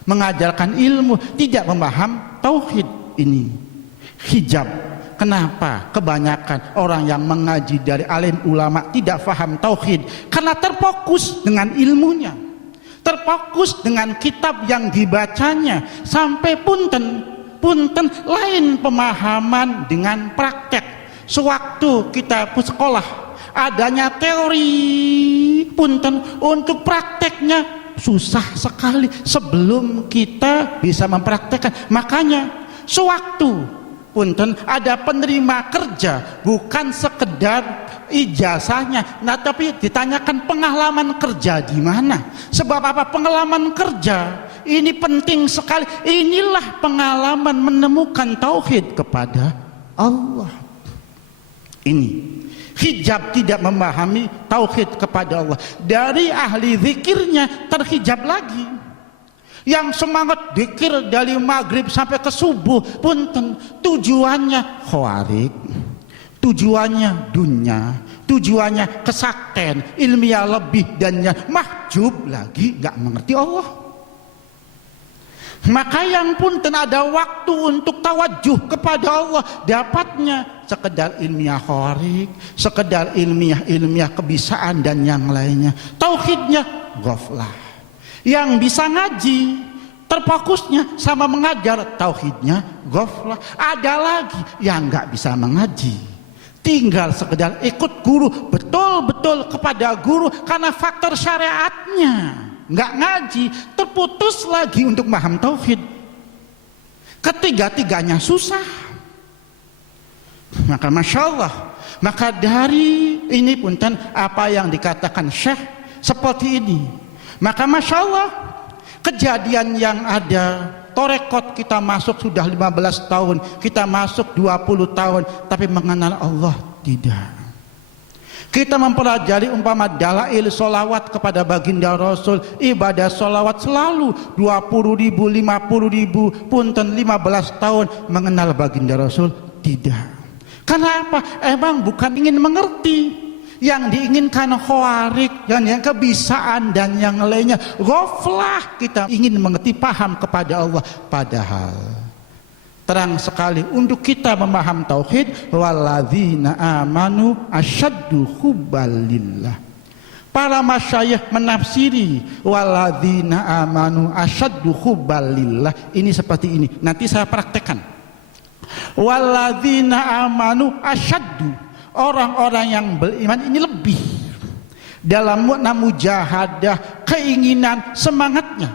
mengajarkan ilmu, tidak memaham tauhid. Ini hijab. Kenapa kebanyakan orang yang mengaji dari alim ulama tidak faham tauhid? Karena terfokus dengan ilmunya, terfokus dengan kitab yang dibacanya, sampai punten lain pemahaman dengan praktek. Sewaktu kita ke sekolah adanya teori, punten untuk prakteknya susah sekali sebelum kita bisa mempraktekkan. Makanya sewaktu punten ada penerima kerja, bukan sekedar ijazahnya, nah tapi ditanyakan pengalaman kerja di mana. Sebab apa? Pengalaman kerja ini penting sekali. Inilah pengalaman menemukan tauhid kepada Allah. Ini hijab, tidak memahami tauhid kepada Allah. Dari ahli zikirnya terhijab lagi. Yang semangat zikir dari maghrib sampai ke subuh, punten tujuannya khawarik, tujuannya dunia, tujuannya kesakten, ilmiah lebih dannya mahjub lagi, nggak mengerti Allah. Maka yang punten ada waktu untuk tawajuh kepada Allah, dapatnya sekedar ilmiah khawarik, sekedar ilmiah kebisaan dan yang lainnya. Tauhidnya ghaflah. Yang bisa ngaji terfokusnya sama mengajar, tauhidnya ghaflah. Ada lagi yang nggak bisa mengaji, tinggal sekedar ikut guru, betul-betul kepada guru karena faktor syariatnya, nggak ngaji, terputus lagi untuk paham tauhid. Ketiga-tiganya susah. Maka masya Allah, maka dari ini punten apa yang dikatakan Syekh seperti ini. Maka masya Allah, kejadian yang ada, torekot kita masuk sudah 15 tahun, kita masuk 20 tahun, tapi mengenal Allah tidak. Kita mempelajari umpama dalail solawat kepada baginda Rasul, ibadah solawat selalu 20.000, 50.000, punten 15 tahun mengenal baginda Rasul tidak. Kenapa? Emang bukan ingin mengerti. Yang diinginkan khawarik, yang kebisaan dan yang lainnya ghaflah. Kita ingin mengerti, paham kepada Allah, padahal terang sekali untuk kita memaham tauhid, walladzina amanu asyaddu hubbalillah. Para masyayikh menafsiri walladzina amanu asyaddu hubbalillah ini seperti ini. Nanti saya praktekkan. Walladzina amanu asyaddu, orang-orang yang beriman ini lebih dalam mujahadah, keinginan, semangatnya.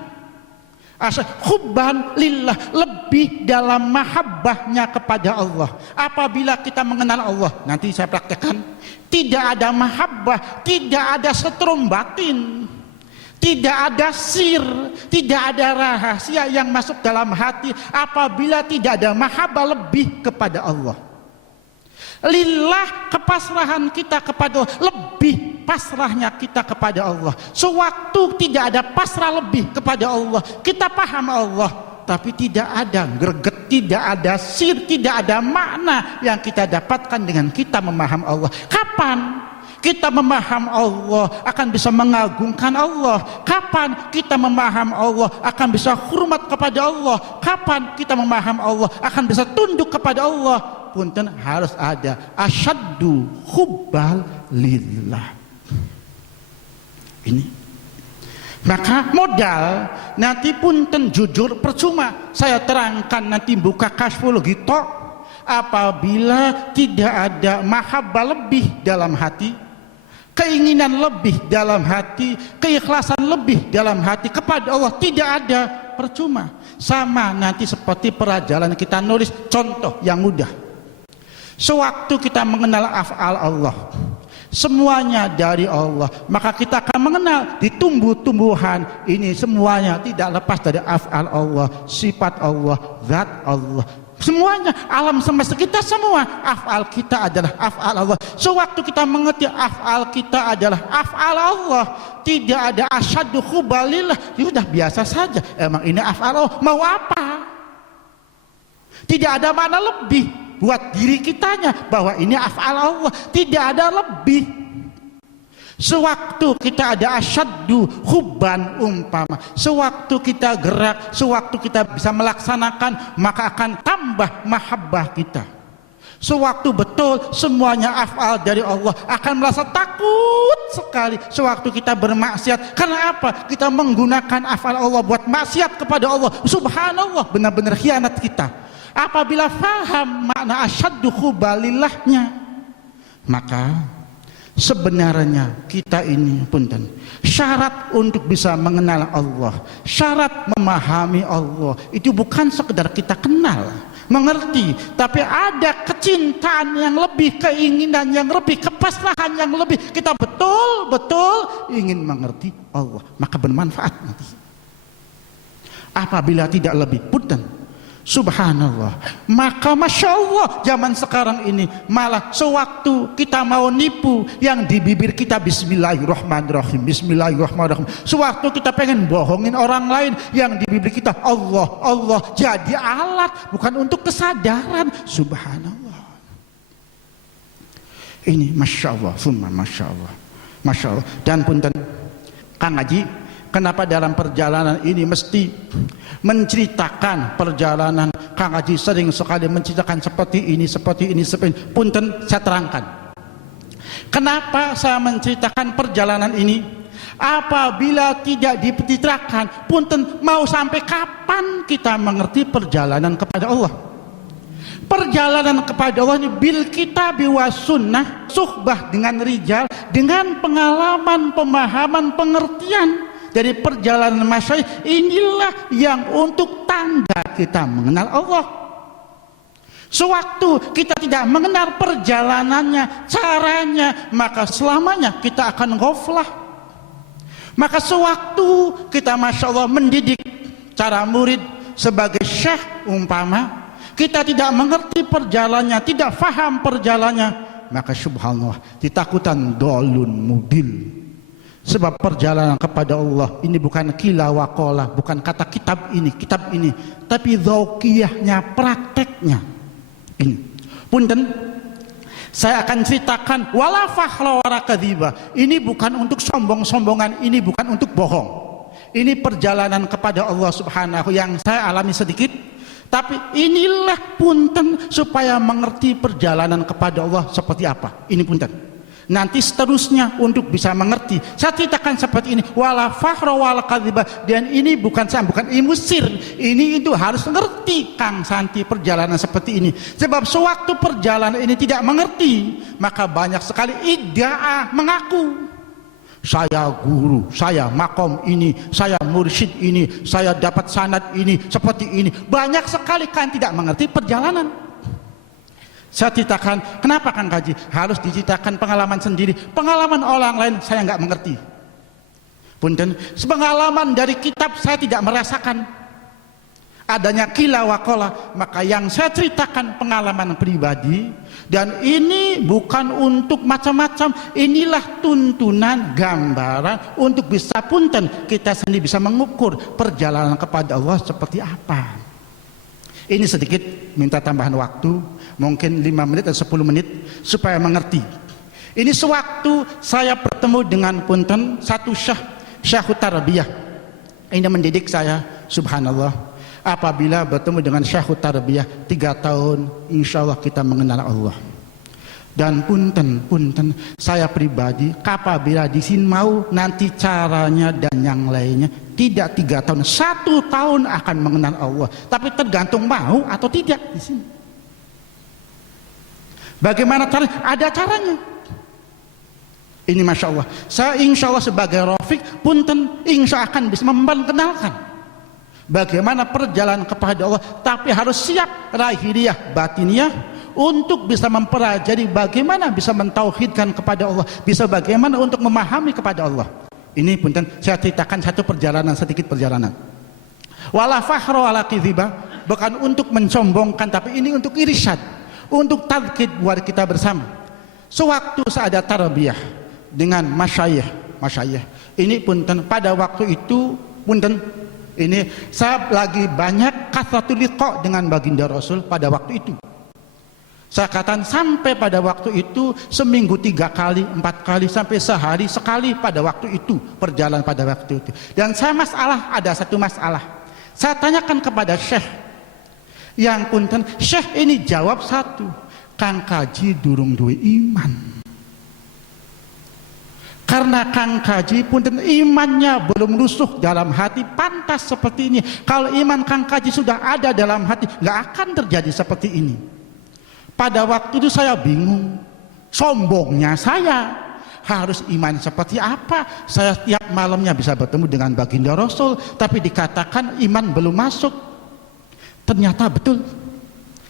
Hubban lillah, lebih dalam mahabbahnya kepada Allah. Apabila kita mengenal Allah, nanti saya praktekkan, tidak ada mahabbah, tidak ada setrum batin, tidak ada sir, tidak ada rahasia yang masuk dalam hati apabila tidak ada mahabbah lebih kepada Allah. Lillah, kepasrahan kita kepada Allah, lebih pasrahnya kita kepada Allah. Sewaktu tidak ada pasrah lebih kepada Allah, kita paham Allah, tapi tidak ada greget, tidak ada sir, tidak ada makna yang kita dapatkan dengan kita memaham Allah. Kapan kita memaham Allah akan bisa mengagungkan Allah? Kapan kita memaham Allah akan bisa hormat kepada Allah? Kapan kita memaham Allah akan bisa tunduk kepada Allah? Punten, harus ada asyaddu hubbal lillah. Ini maka modal nanti punten jujur percuma saya terangkan nanti buka kasful gitu apabila tidak ada mahabbah lebih dalam hati, keinginan lebih dalam hati, keikhlasan lebih dalam hati kepada Allah, tidak ada, percuma. Sama nanti seperti perjalanan kita nulis, contoh yang mudah. Sewaktu kita mengenal af'al Allah, semuanya dari Allah, maka kita akan mengenal di tumbuh-tumbuhan ini semuanya tidak lepas dari af'al Allah, sifat Allah, zat Allah. Semuanya alam semesta kita semua af'al kita adalah af'al Allah. Sewaktu kita mengerti af'al kita adalah af'al Allah, tidak ada asyaddu hubbalillah, ya sudah biasa saja. Emang ini af'al Allah, mau apa? Tidak ada makna lebih buat diri kitanya bahwa ini af'al Allah, tidak ada lebih. Sewaktu kita ada asyaddu hubban umpama, sewaktu kita gerak, sewaktu kita bisa melaksanakan, maka akan tambah mahabbah kita. Sewaktu betul semuanya af'al dari Allah, akan merasa takut sekali sewaktu kita bermaksiat. Karena apa? Kita menggunakan af'al Allah buat maksiat kepada Allah. Subhanallah, benar-benar khianat kita. Apabila faham makna asyaddu hubbalillahnya, maka sebenarnya kita ini punten, syarat untuk bisa mengenal Allah, syarat memahami Allah itu bukan sekedar kita kenal, mengerti, tapi ada kecintaan yang lebih, keinginan yang lebih, kepasrahan yang lebih. Kita betul-betul ingin mengerti Allah, maka bermanfaat nanti. Apabila tidak lebih, punten, subhanallah, maka masya Allah zaman sekarang ini malah sewaktu kita mau nipu yang di bibir kita bismillahirrahmanirrahim, bismillahirrahmanirrahim, sewaktu kita pengen bohongin orang lain yang di bibir kita Allah, Allah, jadi alat bukan untuk kesadaran. Subhanallah, ini masya Allah, summa masya Allah, masya Allah. Dan punten Kang Haji, kenapa dalam perjalanan ini mesti menceritakan perjalanan? Kang Haji sering sekali menceritakan seperti ini, seperti ini, seperti ini. Punten, saya terangkan. Kenapa saya menceritakan perjalanan ini? Apabila tidak diceritakan, punten, mau sampai kapan kita mengerti perjalanan kepada Allah? Perjalanan kepada Allah ini bil kitab wa sunnah, suhbah dengan rijal, dengan pengalaman, pemahaman, pengertian dari perjalanan masyayikh. Inilah yang untuk tanda kita mengenal Allah. Sewaktu kita tidak mengenal perjalanannya, caranya, maka selamanya kita akan ghaflah. Maka sewaktu kita masya Allah mendidik cara murid sebagai syekh umpama, kita tidak mengerti perjalanannya, tidak faham perjalanannya, maka subhanallah ditakutan dolun mubil. Sebab perjalanan kepada Allah ini bukan kila wakola, bukan kata kitab ini, tapi dzauqiyahnya, prakteknya. Ini punten, saya akan ceritakan wala fakhra wala kadziba. Ini bukan untuk sombong-sombongan, ini bukan untuk bohong. Ini perjalanan kepada Allah Subhanahu yang saya alami sedikit, tapi inilah punten supaya mengerti perjalanan kepada Allah seperti apa. Ini punten. Nanti seterusnya untuk bisa mengerti, saya ceritakan seperti ini, wala fakhra wala kadziba. Dan ini bukan ilmu sir, ini itu harus ngerti Kang Santi perjalanan seperti ini. Sebab sewaktu perjalanan ini tidak mengerti, maka banyak sekali iddaah, mengaku Saya guru, saya makom ini, saya mursyid ini, saya dapat sanad ini, seperti ini. Banyak sekali kan tidak mengerti perjalanan. Saya ceritakan, kenapa Kang Kaji? Harus diceritakan pengalaman sendiri. Pengalaman orang lain saya nggak mengerti. Punten, pengalaman dari kitab saya tidak merasakan adanya qila wa qala. Maka yang saya ceritakan pengalaman pribadi, dan ini bukan untuk macam-macam, inilah tuntunan gambaran untuk bisa punten kita sendiri bisa mengukur perjalanan kepada Allah seperti apa. Ini sedikit minta tambahan waktu, mungkin 5 menit atau 10 menit supaya mengerti. Ini sewaktu saya bertemu dengan punten satu Syekh Tarbiyah. Ini mendidik saya, subhanallah. Apabila bertemu dengan Syekh Tarbiyah 3 tahun, insya Allah kita mengenal Allah. Dan punten saya pribadi, apabila di sini mau nanti caranya dan yang lainnya, tidak 3 tahun, 1 tahun akan mengenal Allah. Tapi tergantung mau atau tidak di sini. Bagaimana caranya? Ada caranya. Ini masya Allah. Saya insya Allah sebagai Rafiq punten, insya Allah akan bisa memperkenalkan bagaimana perjalanan kepada Allah, tapi harus siap lahiriah batiniah untuk bisa mempelajari bagaimana bisa mentauhidkan kepada Allah, bisa bagaimana untuk memahami kepada Allah. Ini punten saya ceritakan satu perjalanan, sedikit perjalanan. Wala fakhra wala kidziba, bukan untuk mensombongkan, tapi ini untuk irsyad, untuk tadkid buat kita bersama. Sewaktu saya ada tarbiyah dengan masyayikh, ini punten pada waktu itu punten ini saya lagi banyak kathratul liqa dengan baginda Rasul pada waktu itu. Saya katakan sampai pada waktu itu seminggu 3 kali, 4 kali, sampai sehari sekali pada waktu itu, perjalanan pada waktu itu. Dan saya ada satu masalah. Saya tanyakan kepada Syekh yang punten, Syekh ini jawab satu, Kang Kaji durung duwe iman. Karena Kang Kaji punten imannya belum rusuh dalam hati, pantas seperti ini. Kalau iman Kang Kaji sudah ada dalam hati, nggak akan terjadi seperti ini. Pada waktu itu saya bingung, sombongnya saya harus iman seperti apa? Saya tiap malamnya bisa bertemu dengan baginda Rasul, tapi dikatakan iman belum masuk. Ternyata betul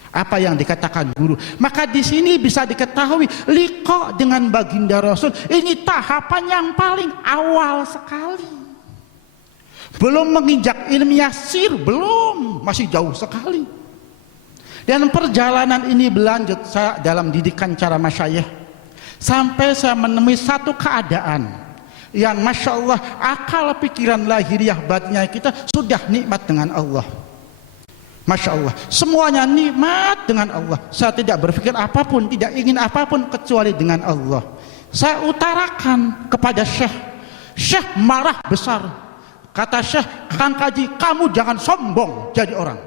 apa yang dikatakan guru. Maka di sini bisa diketahui liqa dengan baginda Rasul ini tahapan yang paling awal sekali. Belum menginjak ilmiah sir, belum, masih jauh sekali. Dan perjalanan ini berlanjut saya dalam didikan cara masyayikh sampai saya menemui satu keadaan yang masya Allah akal pikiran lahiriah batinnya kita sudah nikmat dengan Allah. Masya Allah, semuanya nikmat dengan Allah. Saya tidak berpikir apapun, tidak ingin apapun kecuali dengan Allah. Saya utarakan kepada Syekh. Syekh marah besar. Kata Syekh, Kang Kaji, kamu jangan sombong jadi orang.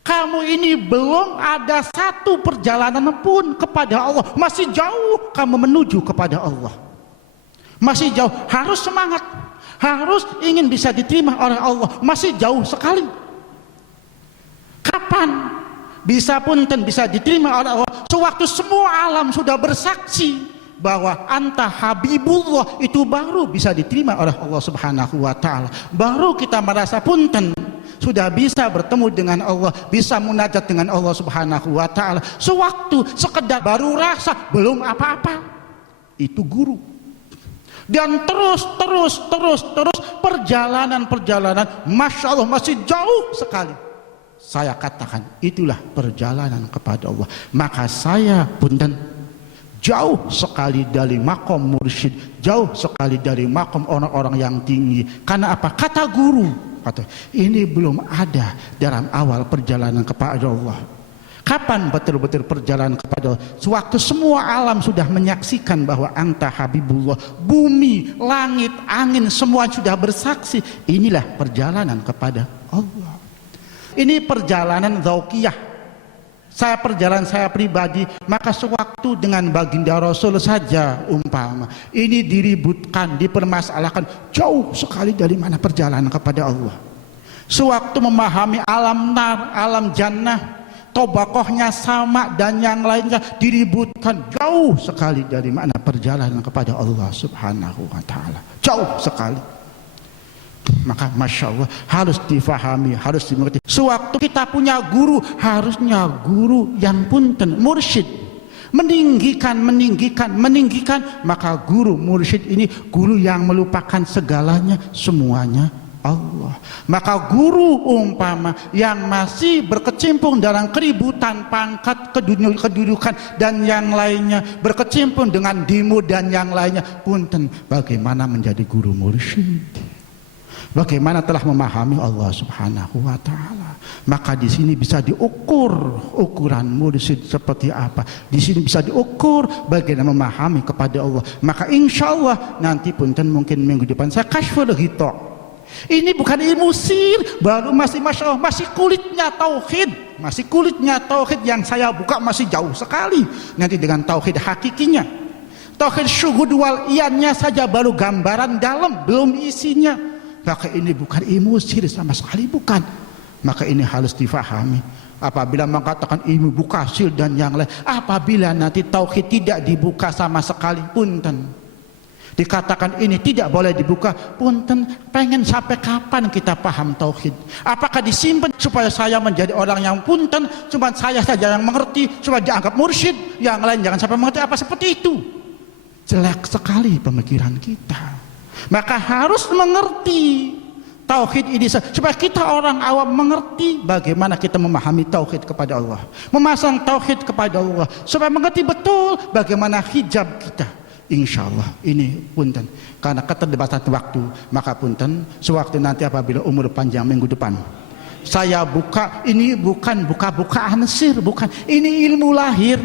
Kamu ini belum ada satu perjalanan pun kepada Allah. Masih jauh kamu menuju kepada Allah. Masih jauh, harus semangat. Harus ingin bisa diterima oleh Allah. Masih jauh sekali. Kapan bisa punten bisa diterima oleh Allah? Sewaktu semua alam sudah bersaksi bahwa anta habibullah, itu baru bisa diterima oleh Allah Subhanahu wa taala. Baru kita merasa punten sudah bisa bertemu dengan Allah, bisa munajat dengan Allah Subhanahu wa taala. Sewaktu sekedar baru rasa belum apa-apa, itu guru. Dan terus perjalanan masya Allah masih jauh sekali. Saya katakan itulah perjalanan kepada Allah. Maka saya punten jauh sekali dari makom mursyid, jauh sekali dari makom orang-orang yang tinggi. Karena apa? Kata guru, kata ini belum ada dalam awal perjalanan kepada Allah. Kapan betul-betul perjalanan kepada Allah? Sewaktu semua alam sudah menyaksikan bahwa anta habibullah, bumi, langit, angin semua sudah bersaksi, inilah perjalanan kepada Allah. Ini perjalanan zauqiyah. Perjalanan saya pribadi, maka sewaktu dengan baginda Rasul saja umpama ini diributkan, dipermasalahkan, jauh sekali dari mana perjalanan kepada Allah. Sewaktu memahami alam nar, alam jannah, tobakohnya sama dan yang lainnya diributkan, jauh sekali dari makna perjalanan kepada Allah Subhanahu wa Ta'ala, jauh sekali. Maka Masya Allah harus difahami, harus dimengerti. Sewaktu kita punya guru, harusnya guru yang punten, mursyid, meninggikan, maka guru mursyid ini guru yang melupakan segalanya, semuanya Allah. Maka guru umpama yang masih berkecimpung dalam keributan pangkat, kedudukan dan yang lainnya, berkecimpung dengan demo dan yang lainnya, punten, bagaimana menjadi guru mursyid? Bagaimana telah memahami Allah Subhanahu wa Ta'ala? Maka di sini bisa diukur ukuran mursyid seperti apa. Di sini bisa diukur bagaimana memahami kepada Allah. Maka insya Allah nanti punten mungkin minggu depan saya kasyful ghita. Ini bukan ilmu sir, baru masih Masya Allah, masih kulitnya tauhid yang saya buka masih jauh sekali. Nanti dengan tauhid hakikinya, tauhid syuhud wal iyannya saja baru gambaran dalam, belum isinya. Maka ini bukan ilmu sir sama sekali, bukan. Maka ini harus difahami. Apabila mengatakan ilmu buka sir dan yang lain, apabila nanti tauhid tidak dibuka sama sekali, punten, dikatakan ini tidak boleh dibuka, punten, pengen sampai kapan kita paham tauhid? Apakah disimpan supaya saya menjadi orang yang punten, cuma saya saja yang mengerti, supaya dianggap mursyid, yang lain jangan sampai mengerti? Apa seperti itu? Jelek sekali pemikiran kita. Maka harus mengerti tauhid ini supaya kita orang awam mengerti bagaimana kita memahami tauhid kepada Allah, memasang tauhid kepada Allah, supaya mengerti betul bagaimana hijab kita. Insya Allah ini punten, karena keterbatasan waktu, maka punten sewaktu nanti apabila umur panjang minggu depan saya buka, ini bukan buka-bukaan sir, bukan, ini ilmu lahir.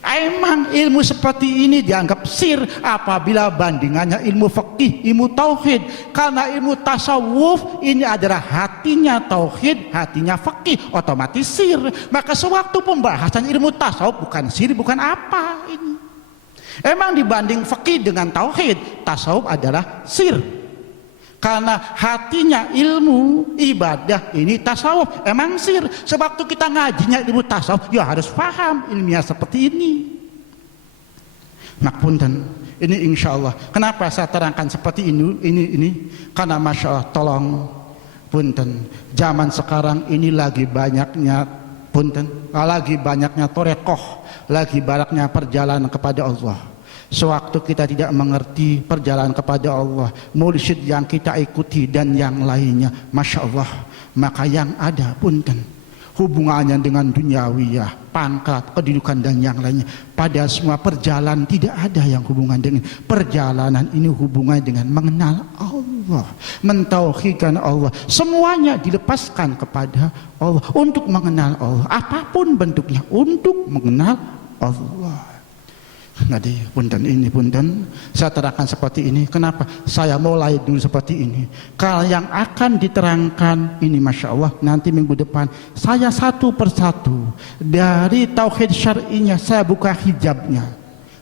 Emang ilmu seperti ini dianggap sir apabila bandingannya ilmu fikih, ilmu tauhid. Karena ilmu tasawuf ini adalah hatinya tauhid, hatinya fikih, otomatis sir. Maka sewaktu pembahasan ilmu tasawuf bukan sir, bukan apa ini. Emang dibanding fikih dengan tauhid, tasawuf adalah sir. Karena hatinya ilmu ibadah ini tasawuf, emang sir. Sewaktu kita ngajinya ilmu tasawuf, ya harus paham ilmiah seperti ini. Makpunten, ini insya Allah. Kenapa saya terangkan seperti ini? Karena Masya Allah, tolong punten, zaman sekarang ini lagi banyaknya torekoh, lagi banyaknya perjalanan kepada Allah. Sewaktu kita tidak mengerti perjalanan kepada Allah, mursyid yang kita ikuti dan yang lainnya, Masya Allah, maka yang ada punten hubungannya dengan duniawiyah, pangkat, kedudukan dan yang lainnya. Pada semua perjalanan tidak ada yang hubungan dengan perjalanan ini, hubungannya dengan mengenal Allah, mentauhidkan Allah. Semuanya dilepaskan kepada Allah untuk mengenal Allah, apapun bentuknya, untuk mengenal Allah. Jadi punten, saya terangkan seperti ini. Kenapa saya mulai dulu seperti ini? Kalau yang akan diterangkan ini Masya Allah nanti minggu depan, saya satu persatu dari tauhid syar'inya saya buka hijabnya.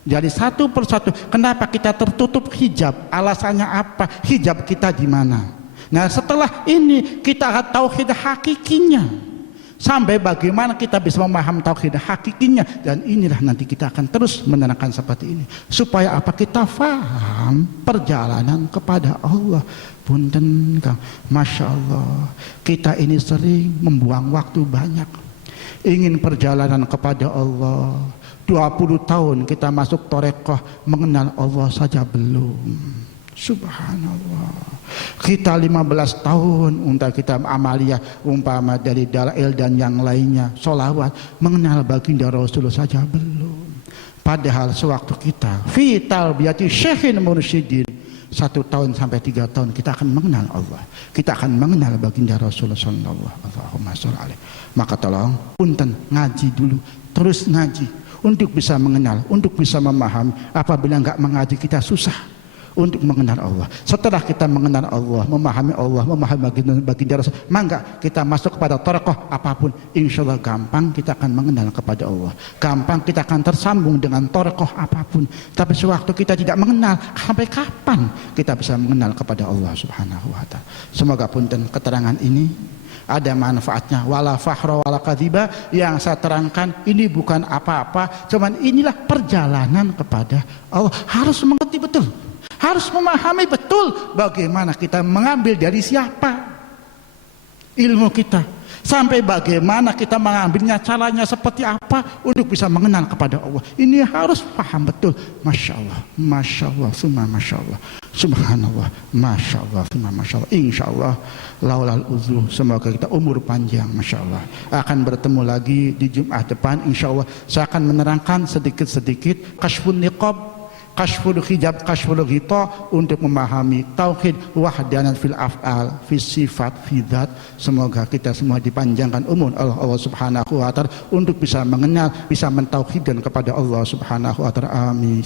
Jadi satu persatu, kenapa kita tertutup hijab? Alasannya apa? Hijab kita di mana? Nah setelah ini kita akan tauhid hakikinya. Sampai bagaimana kita bisa memahami tauhid hakikinya, dan inilah nanti kita akan terus menerangkan seperti ini supaya apa? Kita faham perjalanan kepada Allah. Punten Kang, Masya Allah, kita ini sering membuang waktu banyak ingin perjalanan kepada Allah. 20 tahun kita masuk torekoh, mengenal Allah saja belum. Subhanallah. Kita 15 tahun untuk kita amalia umpama dari dalail dan yang lainnya, sholawat, mengenal baginda Rasulullah saja belum. Padahal sewaktu kita fi talbiyati syekhin mursyidin, 1 tahun sampai 3 tahun kita akan mengenal Allah, kita akan mengenal baginda Rasulullah sallallahu alaihi. Maka tolong punten ngaji dulu, terus ngaji untuk bisa mengenal, untuk bisa memahami. Apabila enggak mengaji kita susah untuk mengenal Allah. Setelah kita mengenal Allah, memahami baginda Rasul, maka kita masuk kepada thariqah apapun, insya Allah gampang kita akan mengenal kepada Allah, gampang kita akan tersambung dengan thariqah apapun. Tapi sewaktu kita tidak mengenal, sampai kapan kita bisa mengenal kepada Allah Subhanahu wa ta'ala? Semoga punten keterangan ini ada manfaatnya. Wala fakhra wala kadhiba, yang saya terangkan ini bukan apa-apa, cuman inilah perjalanan kepada Allah. Harus mengerti betul, harus memahami betul bagaimana kita mengambil dari siapa ilmu kita, sampai bagaimana kita mengambilnya, caranya seperti apa untuk bisa mengenal kepada Allah. Ini harus paham betul. Masya Allah, Masya Allah, summa Masya Allah, Subhanallah, Masya Allah, summa Masya Allah. Insya Allah laulal uzru, semoga kita umur panjang. Masya Allah, akan bertemu lagi di Jumat depan. Insya Allah saya akan menerangkan sedikit-sedikit kasyfun niqab, kasyful hijab, kasyful ghita, untuk memahami tauhid wahdanat fil af'al, fi sifat, fi dzat. Semoga kita semua dipanjangkan umur Allah Subhanahu wa ta'ala untuk bisa mengenal, bisa mentauhidkan kepada Allah Subhanahu wa ta'ala. Amin.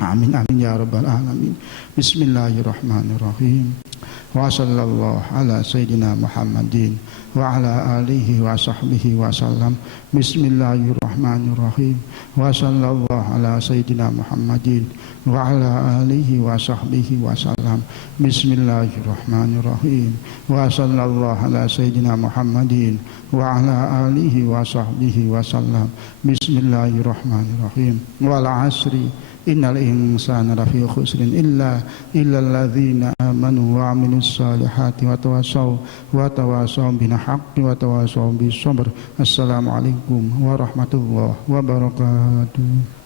Amin amin ya rabbal alamin. Bismillahirrahmanirrahim. Wa sallallahu ala sayyidina Muhammadin wa ala alihi wa sahbihi wa sallam. Bismillahirrahmanirrahim. Wa sallallahu ala sayyidina Muhammadin wa ala alihi wa sahbihi wa sallam. Bismillahirrahmanirrahim. Wa sallallahu ala sayyidina Muhammadin wa ala alihi wa sahbihi wa sallam. Bismillahirrahmanirrahim. Wal asri innal insana lafi khusrin illa alladzina amanu wa amilus salihati wa tawasaw bil haqqi wa tawasaw bis sabr. Assalamualaikum warahmatullahi wabarakatuh.